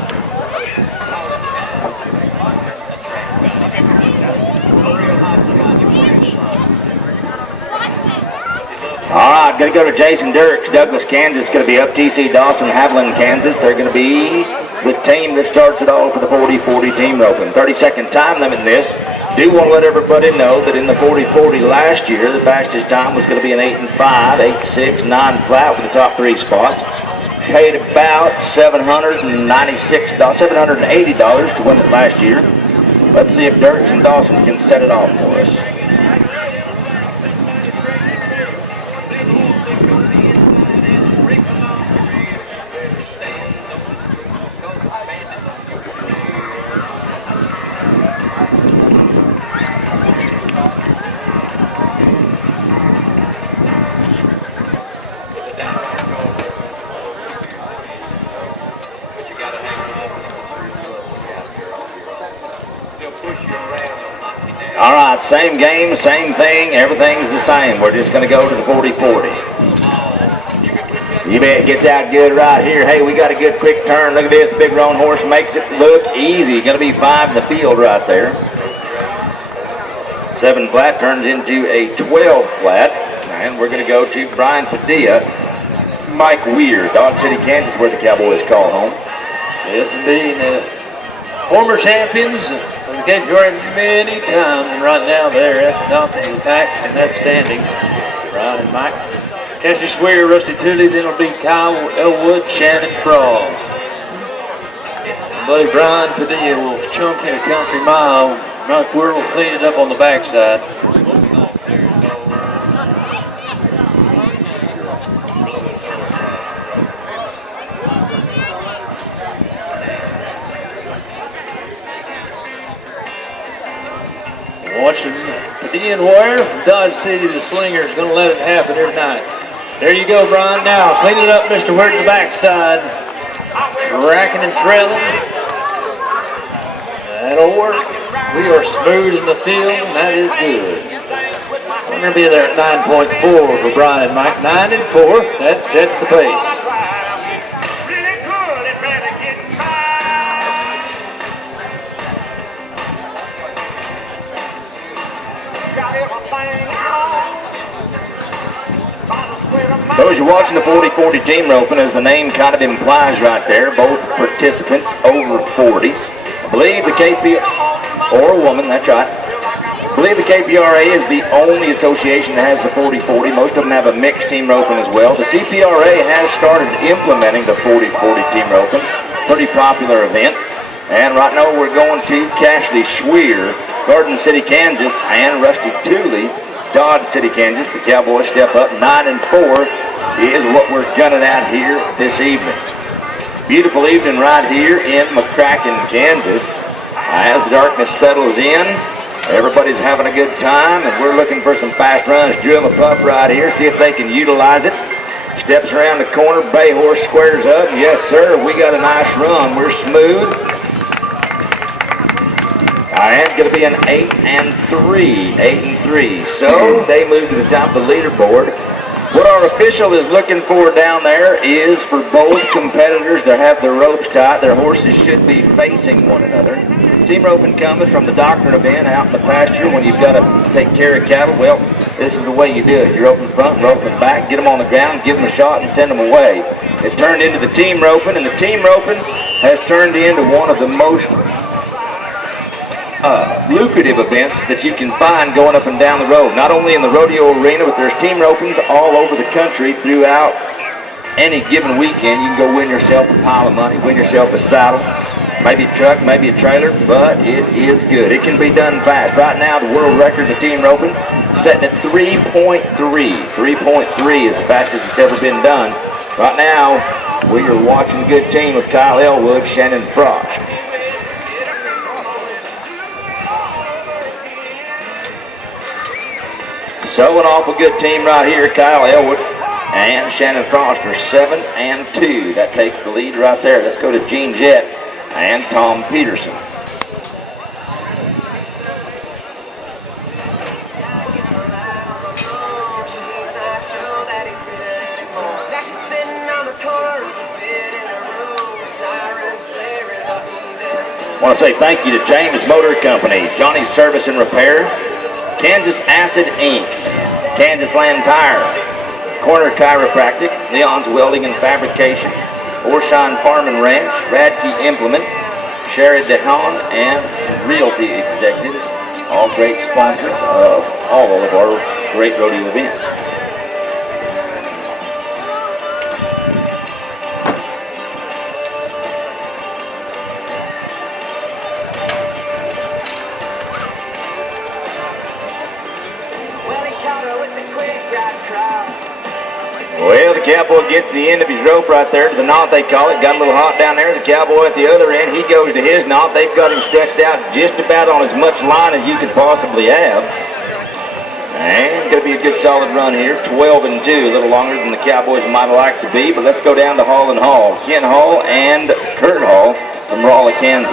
All right, going to go to Jason Dirks, Douglas, Kansas. Going to be up TC Dawson, Haviland, Kansas. They're going to be the team that starts it all for the 40-40 team roping. 30-second time limit in this. Do want to let everybody know that in the 40-40 last year, the fastest time was going to be an 8 and 5, 8-6, 9 flat with the top 3 spots. Paid about $780 to win it last year. Let's see if Dirks and Dawson can set it off for us. All right, same game, same thing, everything's the same. We're just going to go to the 40-40. You bet, gets out good right here. Hey, we got a good quick turn. Look at this, big roan horse makes it look easy. Going to be 5 in the field right there. 7 flat turns into a 12 flat. And we're going to go to Brian Padilla, Mike Weir, Dodge City, Kansas, where the Cowboys call home. Yes, indeed. Former champions of the category many times, and right now they're at the top of the pack in that standings. Brian and Mike. Cassie Swear, Rusty Tooley, then it'll be Kyle Elwood, Shannon Frost. Buddy Brian Padilla will chunk in a country mile. Mike Weir will clean it up on the backside. Watching Padilla and Wire from Dodge City, the Slinger is going to let it happen every night. There you go, Brian. Now, clean it up, Mr. Ware, to the backside. Racking and trailing. That'll work. We are smooth in the field, and that is good. We're going to be there at 9.4 for Brian and Mike. 9 and 4. That sets the pace. Those you're watching the 40-40 team roping, as the name kind of implies right there, both participants over 40. I believe the KP, or a woman, that's right. I believe the KPRA is the only association that has the 40-40. Most of them have a mixed team roping as well. The CPRA has started implementing the 40-40 team roping. Pretty popular event. And right now we're going to Cassidy Schweer, Garden City, Kansas, and Rusty Tooley, Dodge City, Kansas. The Cowboys step up. 9 and 4 is what we're gunning at here this evening. Beautiful evening right here in McCracken, Kansas. As the darkness settles in, everybody's having a good time, and we're looking for some fast runs. Drill a pup right here, see if they can utilize it. Steps around the corner, bay horse squares up. Yes, sir, we got a nice run. We're smooth. And it's going to be an 8 and 3. 8 and 3. So they move to the top of the leaderboard. What our official is looking for down there is for both competitors to have their ropes tight. Their horses should be facing one another. Team roping comes from the doctrine event out in the pasture when you've got to take care of cattle. Well, this is the way you do it. You rope in front, rope in back, get them on the ground, give them a shot, and send them away. It turned into the team roping, and the team roping has turned into one of the most lucrative events that you can find going up and down the road. Not only in the rodeo arena, but there's team ropings all over the country throughout any given weekend. You can go win yourself a pile of money, win yourself a saddle, maybe a truck, maybe a trailer, but it is good. It can be done fast. Right now, the world record in the team roping setting at 3.3. 3.3 is the fastest it's ever been done. Right now, we are watching a good team with Kyle Elwood, Shannon Frost. So an awful good team right here. Kyle Elwood and Shannon Frost are 7 and 2. That takes the lead right there. Let's go to Gene Jett and Tom Peterson. I want to say thank you to James Motor Company, Johnny's Service and Repair, Kansas Acid Inc., Kansas Land Tire, Corner Chiropractic, Leon's Welding and Fabrication, Orshine Farm and Ranch, Radke Implement, Sherry DeHaan, and Realty Executives, all great sponsors of all of our great rodeo events. Well, the cowboy gets to the end of his rope right there to the knot, they call it. Got a little hot down there. The cowboy at the other end, he goes to his knot. They've got him stretched out just about on as much line as you could possibly have. And going to be a good solid run here. 12 and 2, a little longer than the Cowboys might like to be. But let's go down to Hall and Hall. Ken Hall and Kurt Hall from Raleigh, Kansas.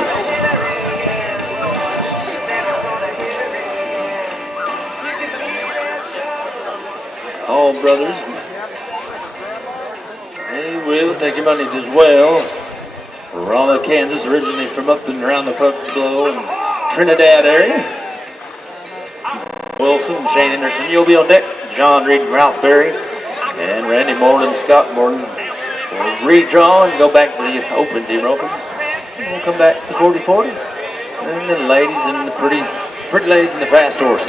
Hall brothers. They will take your money as well. Raleigh, Kansas, originally from up and around the Pueblo and Trinidad area. Wilson, Shane Anderson, you'll be on deck. John Reed, Ralph Berry, and Randy Morton, Scott Morton will redraw and go back to the open team roping. And we'll come back to 40-40. And the ladies and the pretty ladies and the fast horses.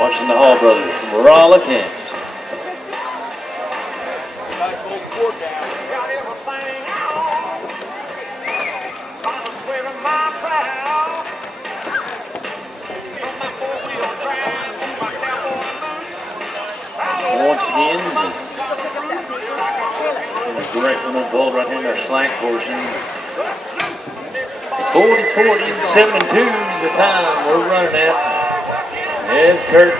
Watching the Hall brothers from Raleigh, Kansas. 7 and 2 is the time we're running at. As Kurt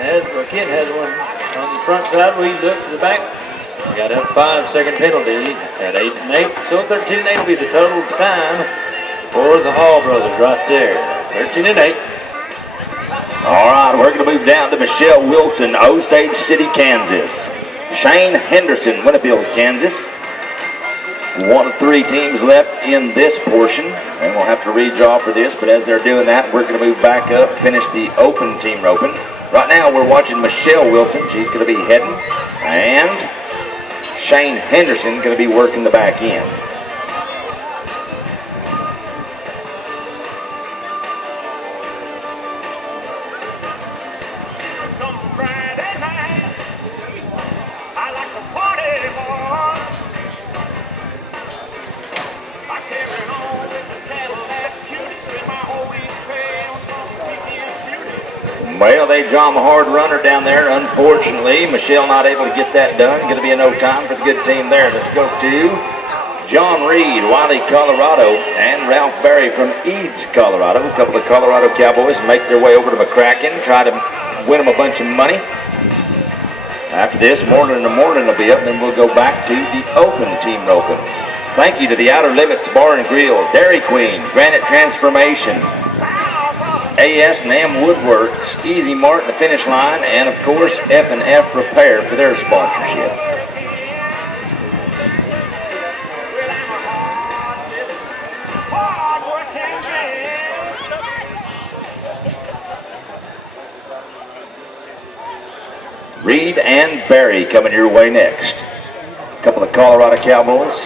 has, or Ken has one on the front side. We look to the back. We got a 5-second penalty at 8 and 8. So 13 and 8 will be the total time for the Hall brothers right there. 13 and 8. All right, we're going to move down to Michelle Wilson, Osage City, Kansas. Shane Henderson, Winfield, Kansas. 1 of 3 teams left in this portion, and we'll have to redraw for this, but as they're doing that, we're going to move back up, finish the open team roping. Right now, we're watching Michelle Wilson. She's going to be heading, and Shane Henderson going to be working the back end. Well, they draw him a hard runner down there. Unfortunately, Michelle not able to get that done. Going to be a no time for the good team there. Let's go to John Reed, Wiley, Colorado, and Ralph Berry from Eads, Colorado. A couple of Colorado Cowboys make their way over to McCracken, try to win them a bunch of money. After this, Morning in the Morning will be up, and then we'll go back to the open team roping. Thank you to the Outer Limits Bar and Grill, Dairy Queen, Granite Transformation, AS&M Woodworks, Easy Mart, the Finish Line, and of course F&F Repair for their sponsorship. Reed and Berry coming your way next. A couple of Colorado Cowboys.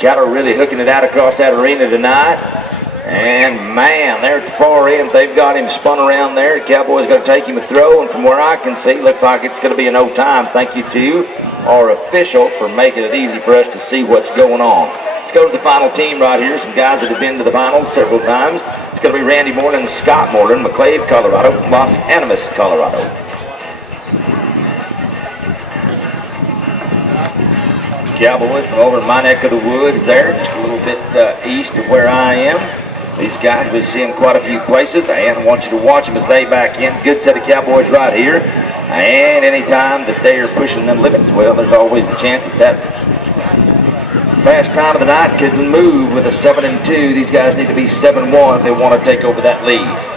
Cattle really hooking it out across that arena tonight. And man, there at the far end, they've got him spun around there. The Cowboys going to take him a throw, and from where I can see, looks like it's going to be a no time. Thank you to our official for making it easy for us to see what's going on. Let's go to the final team right here. Some guys that have been to the finals several times. It's going to be Randy Moreland, Scott Moreland, McClave, Colorado, Los Animas, Colorado. Cowboys from over in my neck of the woods there, just a little bit east of where I am. These guys, we see them quite a few places, and I want you to watch them as they back in. Good set of Cowboys right here. And anytime that they are pushing them limits, well, there's always a chance that fast time of the night could move with a 7-2. These guys need to be 7-1 if they want to take over that lead.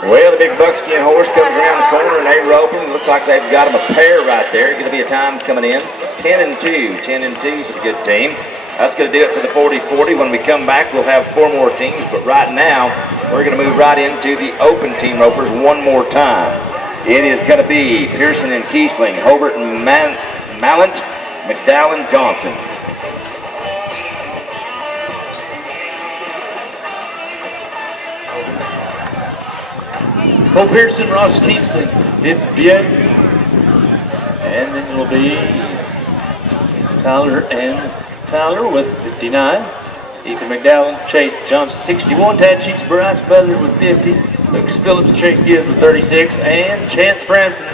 Well, the big buckskin horse comes around the corner and they rope him. Looks like they've got him a pair right there. Going to be a time coming in. 10-2. 10-2 for the good team. That's going to do it for the 40-40. When we come back, we'll have 4 more teams. But right now, we're going to move right into the open team ropers one more time. It is going to be Pearson and Kiesling, Hobart and Mallant, McDowell and Johnson. Cole Pearson, Ross Kiesling, 58. And then it will be Tyler and Tyler with 59. Ethan McDowell, Chase Johnson, 61. Tad Sheets, Bryce Butler with 50. Lucas Phillips, Chase Gibbs with 36. And Chance Frampton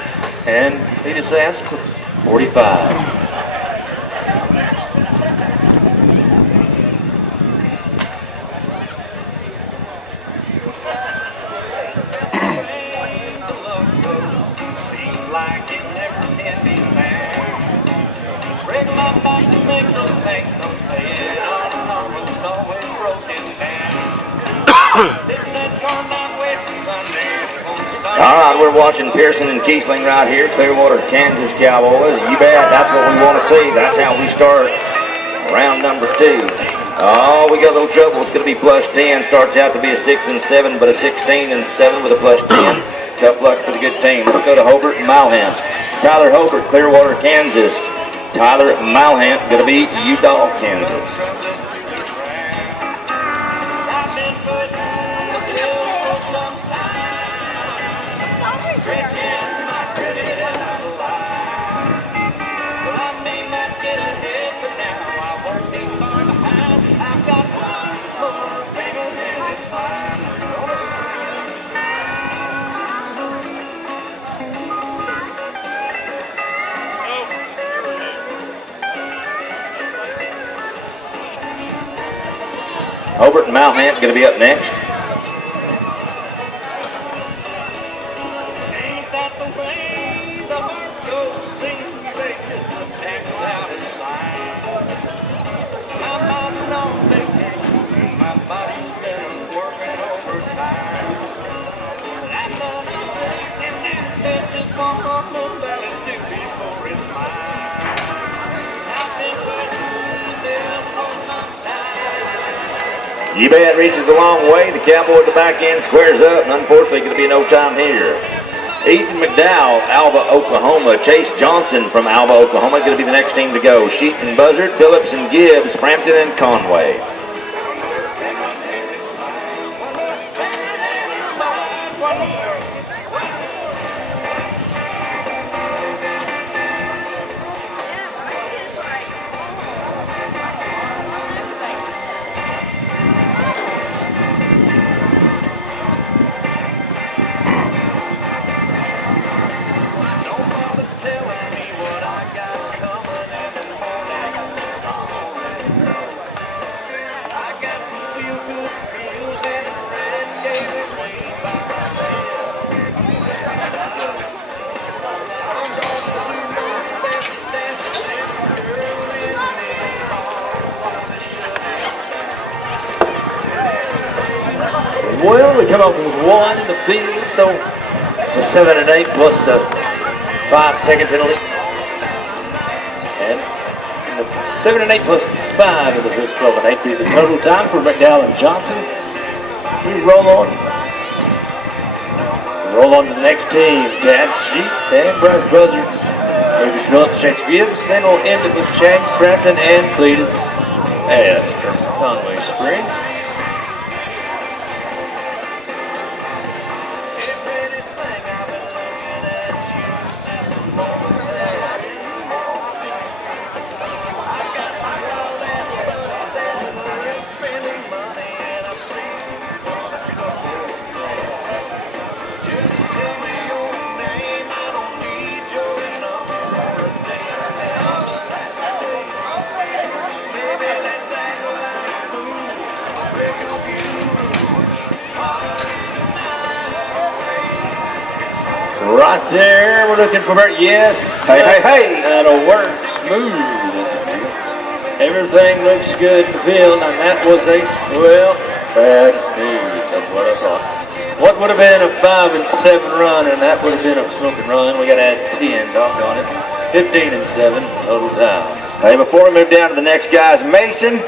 and Peter Sask with 45. All right, we're watching Pearson and Kiesling right here, Clearwater, Kansas Cowboys. You bet, that's what we want to see. That's how we start round number 2. Oh, we got a little trouble. It's going to be +10. Starts out to be a 6-7, but a 16-7 with a +10. Tough luck for the good team. Let's go to Hobart and Malhant. Tyler Hobart, Clearwater, Kansas. Tyler Malhant, going to be Udall, Kansas. Hobart and Malhant going to be up next. You bet reaches a long way. The Cowboy at the back end squares up, and unfortunately going to be no time here. Ethan McDowell, Alva, Oklahoma. Chase Johnson from Alva, Oklahoma, going to be the next team to go. Sheets and Buzzard, Phillips and Gibbs, Frampton and Conway. Well, we come up with 1 in the field, so it's a 7-8 plus the 5-second penalty. And the 7-8 plus 5 in the first 12-8 be the total time for McDowell and Johnson. We roll on on to the next team. Dan Sheets and Bryce Buzzard. Lucas Phillips, Chase Gibbs. Then we'll end it with James Frampton and Cletus Astor from Conway Springs. Right there, we're looking for Bert. Yes. Hey, hey, hey. That'll work smooth. Everything looks good in the field, and that was bad news. That's what I thought. What would have been a 5 and 7 run, and that would have been a smoking run. We got to add 10, doggone it. 15 and 7 total time. Hey, before we move down to the next guys, Mason,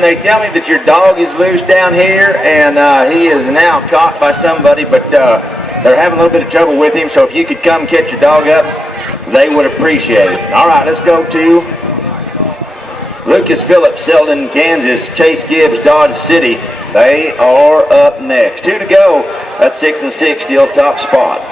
they tell me that your dog is loose down here, and he is now caught by somebody, but they're having a little bit of trouble with him, so if you could come catch your dog up, they would appreciate it. All right, let's go to Lucas Phillips, Selden, Kansas, Chase Gibbs, Dodge City. They are up next. 2 to go. That's 6 and 6, still top spot.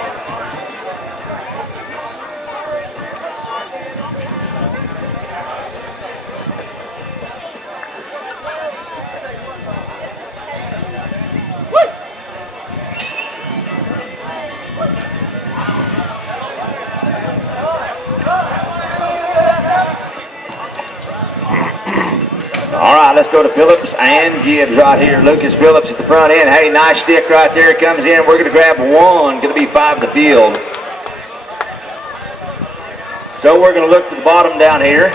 All right, let's go to Phillips and Gibbs right here. Lucas Phillips at the front end. Hey, nice stick right there. Comes in. We're going to grab one. Going to be 5 to the field. So we're going to look to the bottom down here.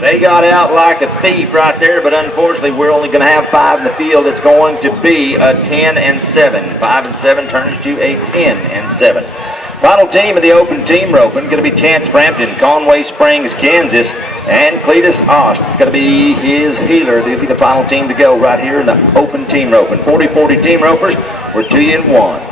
They got out like a thief right there, but unfortunately we're only going to have 5 in the field. It's going to be a 10 and 7. 5 and 7 turns to a 10 and 7. Final team of the open team roping going to be Chance Frampton, Conway Springs, Kansas, and Cletus Ost. It's going to be his healer. They'll be the final team to go right here in the open team roping. 40-40 team ropers. We're 2 and 1.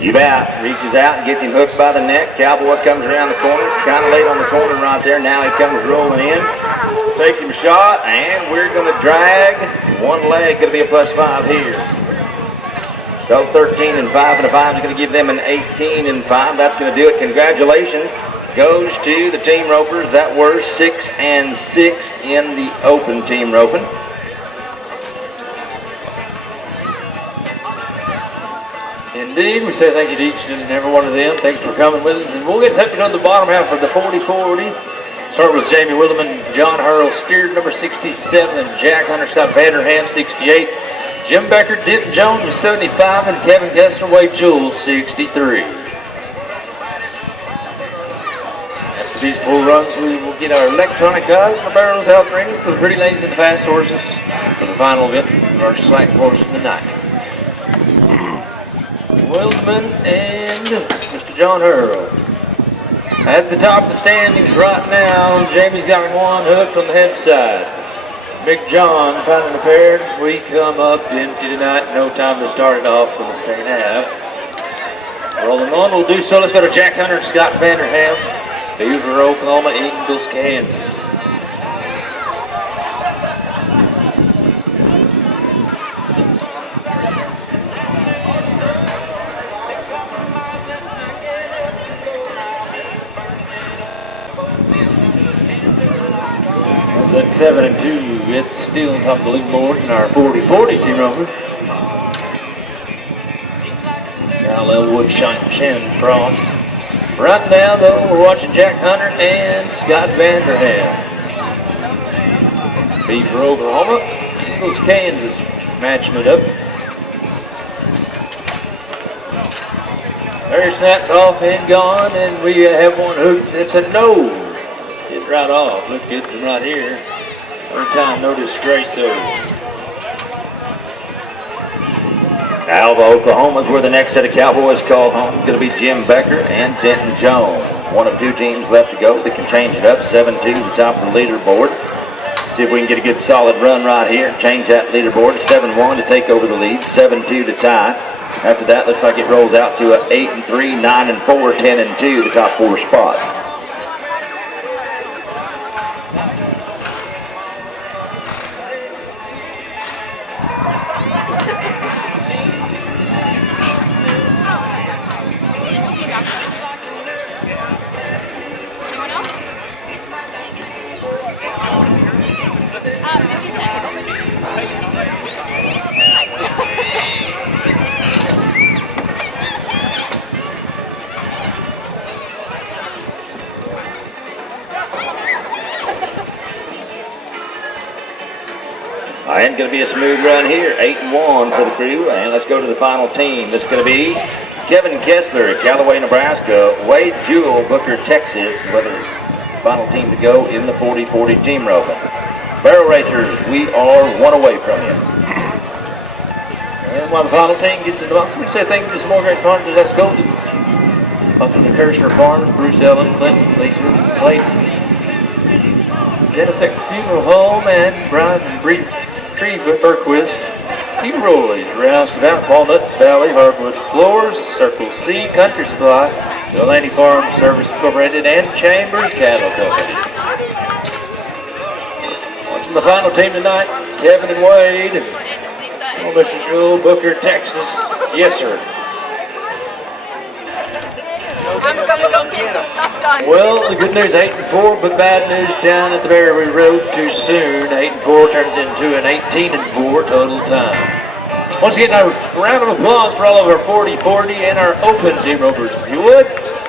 You bet. Reaches out and gets him hooked by the neck. Cowboy comes around the corner. Kind of late on the corner right there. Now he comes rolling in. Takes him a shot, and we're going to drag. One leg going to be a +5 here. So 13 and 5 and a 5 is going to give them an 18 and 5. That's going to do it. Congratulations goes to the team ropers that were 6 and 6 in the open team roping. Indeed, we say thank you to each and every one of them. Thanks for coming with us. And we'll get something on the bottom half for the 40-40. Start with Jamie Williman, John Hurl, Steered, number 67, Jack Hunter, Scott Vanderham, 68. Jim Becker, Denton Jones with 75, and Kevin Kessler, Wade Jules, 63. After these 4 runs, we will get our electronic guys and the barrels out ringing for the pretty ladies and the fast horses for the final event of our slack portion of the night. Wildman and Mr. John Hurl. At the top of the standings right now, Jamie's got one hooked on the head side. Big John pounding the pair. We come up empty tonight. No time to start it off for the second half. Rolling on, we'll do so. Let's go to Jack Hunter and Scott Vanderham. Beaver, Oklahoma, Ingalls, Kansas. At 7 and 2, it's still on top of the leaderboard in our 40-40 team roper. Kyle Elwood, Shannon Frost. Right now, though, we're watching Jack Hunter and Scott Vanderham. Beaver, Oklahoma, Ingalls, Kansas, matching it up. There snaps off and gone, and we have one hooked. It's a no. Get right off. Look at them right here. Every time, no disgrace though. Alva, Oklahoma is where the next set of Cowboys called home. It's going to be Jim Becker and Denton Jones. One of two teams left to go that can change it up. 7-2 to the top of the leaderboard. See if we can get a good solid run right here. Change that leaderboard to 7-1 to take over the lead. 7-2 to tie. After that, looks like it rolls out to a 8-3, 9-4, 10-2, the top four spots. Anyone else? 50 seconds. And going to be a smooth run here. 8-1 for the crew. And let's go to the final team. This is going to be Kevin Kessler, Callaway, Nebraska. Wade Jewell, Booker, Texas. Whether final team to go in the 40-40 team roping. Barrel racers, we are one away from you. And while the final team gets in the box, we say thank you to some more great sponsors. That's Golden. Also to Kirshner Farms, Bruce Ellen, Clinton, Lisa, Clayton, Genesec Funeral Home, and Brian and Bree Tree Berquist. Team Rollies, Roustabout, Walnut Valley, Hardwood Floors, Circle C, Country Supply, Delaney Farm Service Incorporated, and Chambers Cattle Company. Watching the final team tonight, Kevin and Wade. Oh, Mr. Jewell, Booker, Texas. Yes, sir. I'm gonna go get some stuff done. Well, the good news, 8-4, but bad news down at the Barry Road too soon. 8-4 turns into an 18-4 total time. Once again, a round of applause for all of our 40-40 and our open team ropers, if you would.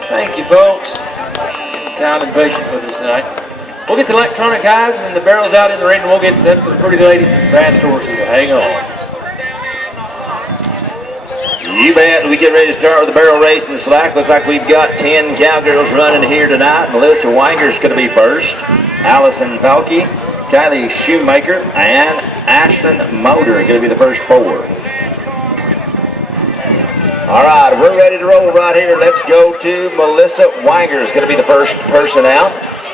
Thank you, folks. Kind and patient with us tonight. We'll get the electronic guys and the barrels out in the ring, and we'll get set for the pretty ladies and fast horses. Hang on. You bet. We get ready to start with the barrel race in the slack. Looks like we've got 10 cowgirls running here tonight. Melissa Wanger's going to be first. Allison Falke, Kylie Shoemaker, and Ashton Motor are going to be the first four. All right, we're ready to roll right here. Let's go to Melissa Wanger is going to be the first person out.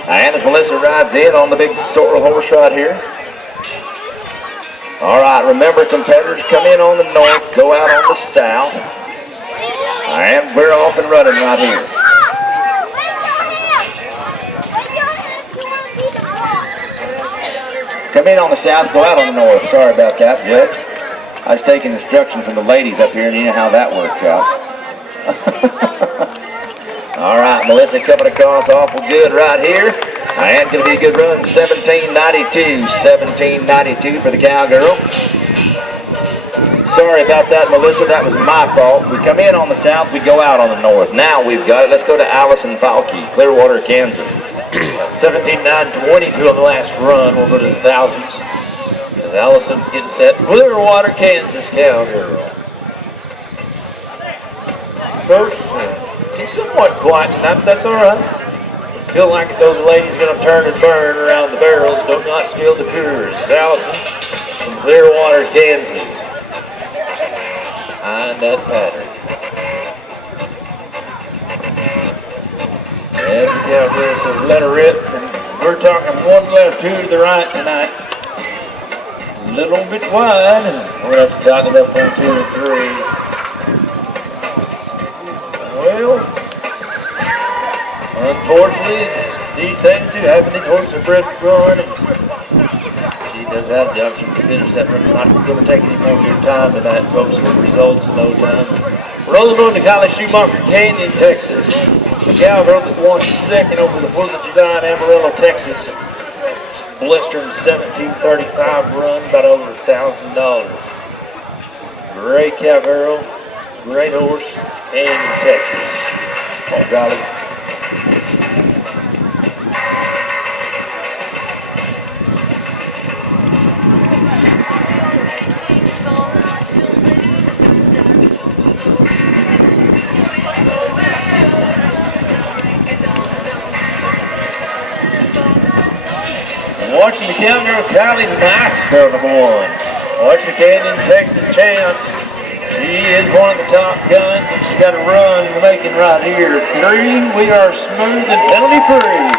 And as Melissa rides in on the big sorrel horse right here. All right, remember, competitors come in on the north, go out on the south. And we're off and running right here. Come in on the south, go out on the north. Sorry about that, Judge. I was taking instructions from the ladies up here, and you know how that works out. All right, Melissa coming across awful good right here. And going to be a good run, 17.92. 17.92 for the cowgirl. Sorry about that, Melissa. That was my fault. We come in on the south, we go out on the north. Now we've got it. Let's go to Allison Falke, Clearwater, Kansas. 17.922 on the last run. We'll go to the thousands. As Allison's getting set. Clearwater, Kansas cowgirl. Folks, he's somewhat quiet tonight, but that's all right. Feel like those ladies are going to turn and burn around the barrels. Don't not spill the coolers. Allison from Clearwater, Kansas. Behind that pattern. As the cowgirl says, let her rip. And we're talking one left, two to the right tonight. A little bit wide. We're going to have to tighten it up on 2 and 3. Well, unfortunately, these things do happen. These horses are bred for growing. She does have the option to finish that run. Not going to take any more of your time tonight, folks, with results in no time. Rolling on to Kylie Shoemaker, Canyon, Texas. The cowgirl that won second over the 4th of July in Amarillo, Texas. Blistering 17.35 run, about over $1,000. Great cowgirl, great horse, Canyon, Texas. Come on, Golly. watching the Cowgirl Kylie, nice girl number 1. Watch the Canyon, Texas champ. She is one of the top guns, and she's got a run in the making right here. 3, we are smooth and penalty free.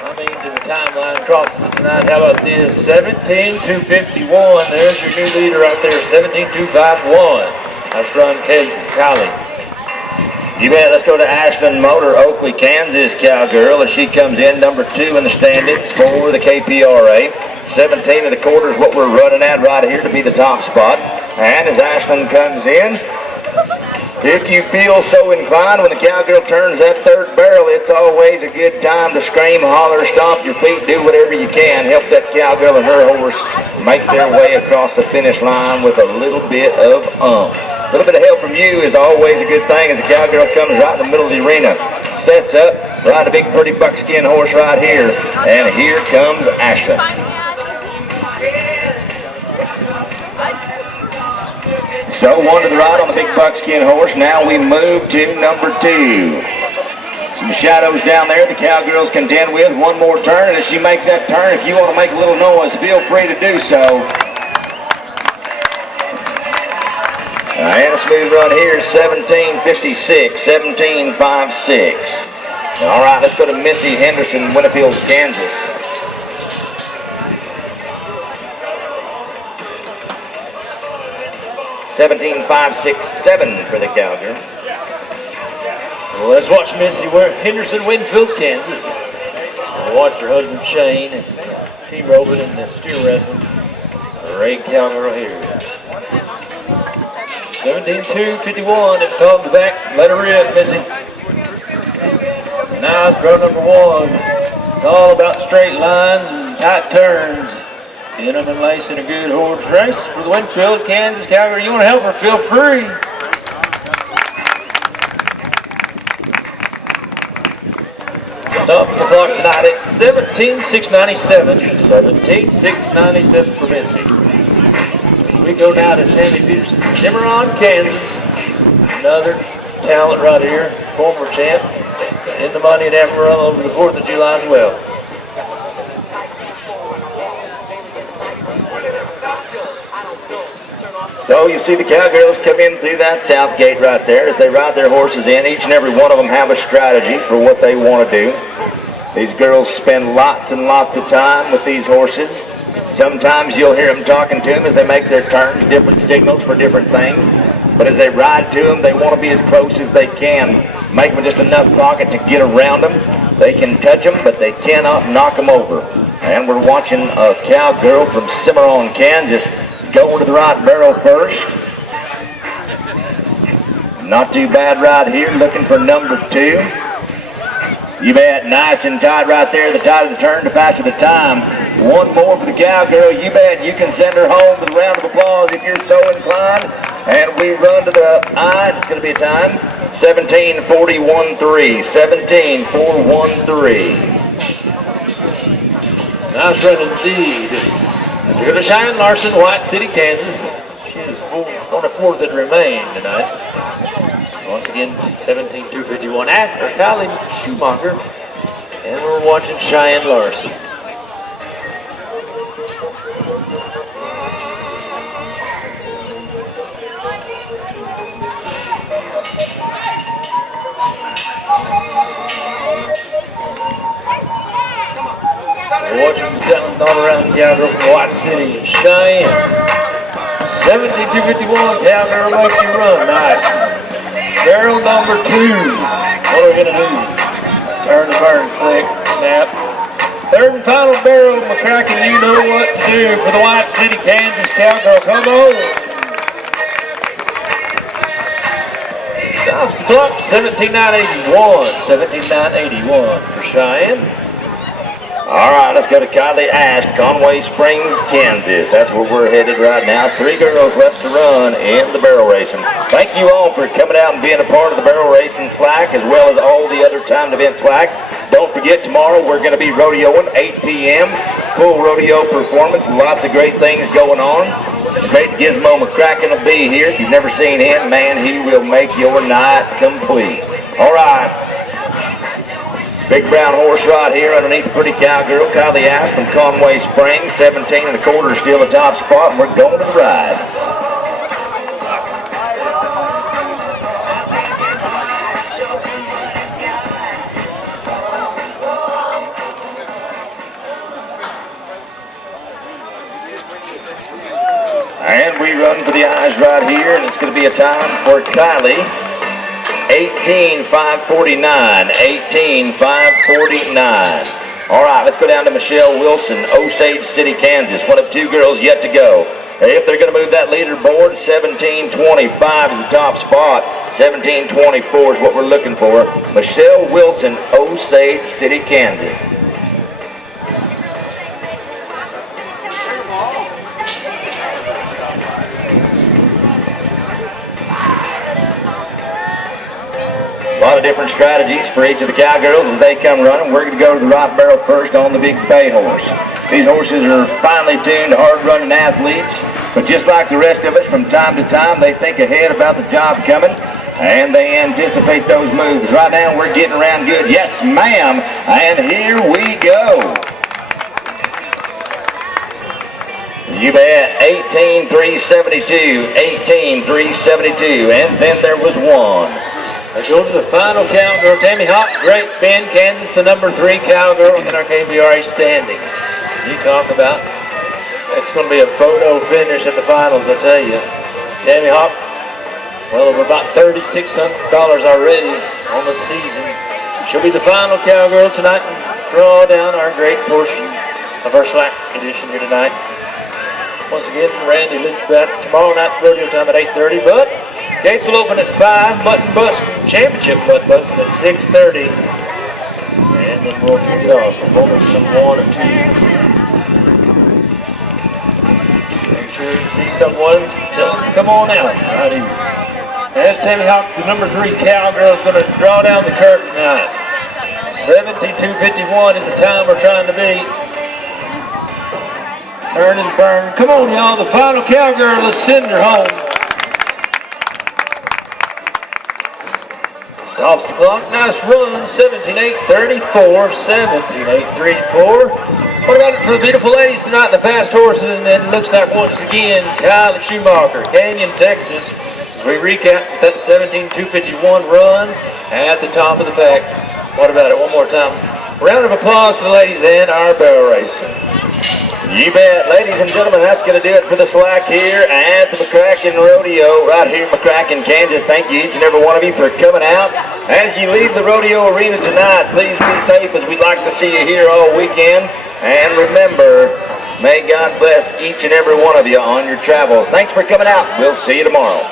I mean, to the timeline crosses it tonight. How about this? 17-251. There's your new leader right there, 17-251. That's run Kylie. You bet. Let's go to Ashland Motor, Oakley, Kansas Cowgirl as she comes in, number 2 in the standings for the KPRA. 17 of the quarter is what we're running at right here to be the top spot. And as Ashland comes in, if you feel so inclined, when the Cowgirl turns that third barrel, it's always a good time to scream, holler, stomp your feet, do whatever you can. Help that Cowgirl and her horse make their way across the finish line with a little bit of A little bit of help from you is always a good thing as the Cowgirl comes right in the middle of the arena. Sets up, ride a big pretty buckskin horse right here. And here comes Ashland. So 1 to the right on the big buckskin horse. Now we move to number 2. Some shadows down there the Cowgirls contend with. 1 more turn, and as she makes that turn, if you want to make a little noise, feel free to do so. And a smooth run here, 17-56, 17-5-6. All right, let's go to Missy Henderson, Winfield, Kansas. (17-5-6-7) for the Cowgirl. Well, let's watch Missy Henderson, Winfield, Kansas. We'll watch her husband Shane and Team Robin and the steer wrestling. Great Cowgirl here. 17-2-51 at the top of the back. Let her rip, Missy. Nice girl number 1. It's all about straight lines and tight turns. Denim and lace in a good horse race for the Winfield, Kansas Cowgirl. You want to help her, feel free. Top of the clock tonight at 17-6-97. 17-6-97 for Missy. We go now to Sandy Peterson, Cimarron, Kansas. Another talent right here, former champ. In the money at Amarillo over the 4th of July as well. So you see the Cowgirls come in through that south gate right there as they ride their horses in. Each and every one of them have a strategy for what they want to do. These girls spend lots and lots of time with these horses. Sometimes you'll hear them talking to them as they make their turns, different signals for different things. But as they ride to them, they want to be as close as they can. Make them just enough pocket to get around them. They can touch them, but they cannot knock them over. And we're watching a Cowgirl from Cimarron, Kansas, going to the right barrel first. Not too bad right here, looking for number 2. You bet, nice and tight right there, the tight of the turn, the faster the time. 1 more for the Cowgirl. You bet you can send her home with a round of applause if you're so inclined. And we run to the eye, it's going to be a time. 17-4-1-3, 17-4-1-3. Nice run indeed. We're going to Cheyenne Larson, White City, Kansas. She is one of 4 that remain tonight. Once again, 17-251 after Kylie Schumacher. And we're watching Cheyenne Larson. We're watching the talent all around Cowgirl from White City and Cheyenne. 17-251, Cowgirl makes you run. Nice. Barrel number 2. What are we going to do? Turn the burn, click, snap. 3rd and final barrel, McCracken, you know what to do for the White City, Kansas Cowgirl. Come on. Stops the clock, 17-9-81. 17-9-81 for Cheyenne. All right, let's go to Kylie Ashe, Conway Springs, Kansas. That's where we're headed right now. 3 girls left to run in the barrel racing. Thank you all for coming out and being a part of the barrel racing slack as well as all the other timed event slack. Don't forget, tomorrow we're going to be rodeoing 8 p.m. Full rodeo performance. Lots of great things going on. Great Gizmo McCracken will be here. If you've never seen him, man, he will make your night complete. All right. Big brown horse right here underneath the pretty cowgirl, Kylie Ash from Conway Springs. 17 1/4 is still the top spot, and we're going to the ride. And we run for the eyes right here, and it's going to be a time for Kylie. 18,549. 18,549. All right, let's go down to Michelle Wilson, Osage City, Kansas. One of 2 girls yet to go. If they're going to move that leaderboard, 1725 is the top spot. 1724 is what we're looking for. Michelle Wilson, Osage City, Kansas. A lot of different strategies for each of the cowgirls as they come running. We're going to go to the right barrel first on the big bay horse. These horses are finely tuned, hard-running athletes, but just like the rest of us, from time to time, they think ahead about the job coming, and they anticipate those moves. Right now, we're getting around good. Yes, ma'am, and here we go. You bet. 18,372, 18,372, and then there was one. Let's go to the final cowgirl. Tammy Hawk, Great Bend, Kansas, the number 3 cowgirl in our KBRA standings. You talk about, it's going to be a photo finish at the finals, I tell you. Tammy Hawk, well, over about $3,600 already on the season. She'll be the final cowgirl tonight and draw down our great portion of our slack edition here tonight. Once again, Randy leads back tomorrow night rodeo time at 8:30, but gates will open at 5, mutton busting, championship mutton busting at 6:30. And then we'll kick it off. Performance number 1 and 2. Make sure you see someone, tell them to come on out. Right here. As Tammy Hawk, the number 3 cowgirl, is going to draw down the curtain tonight. 72:51 is the time we're trying to beat. Turn and burn. Come on, y'all. The final cowgirl. Let's send her home. Stops the clock. Nice run. 17,834. 17,834. What about it for the beautiful ladies tonight? The fast horses. And it looks like once again, Kylie Schumacher, Canyon, Texas. As we recap that 17,251 run at the top of the pack. What about it? One more time. Round of applause for the ladies and our barrel racing. You bet. Ladies and gentlemen, that's going to do it for the slack here at the McCracken Rodeo right here in McCracken, Kansas. Thank you, each and every one of you, for coming out. As you leave the rodeo arena tonight, please be safe, as we'd like to see you here all weekend. And remember, may God bless each and every one of you on your travels. Thanks for coming out. We'll see you tomorrow.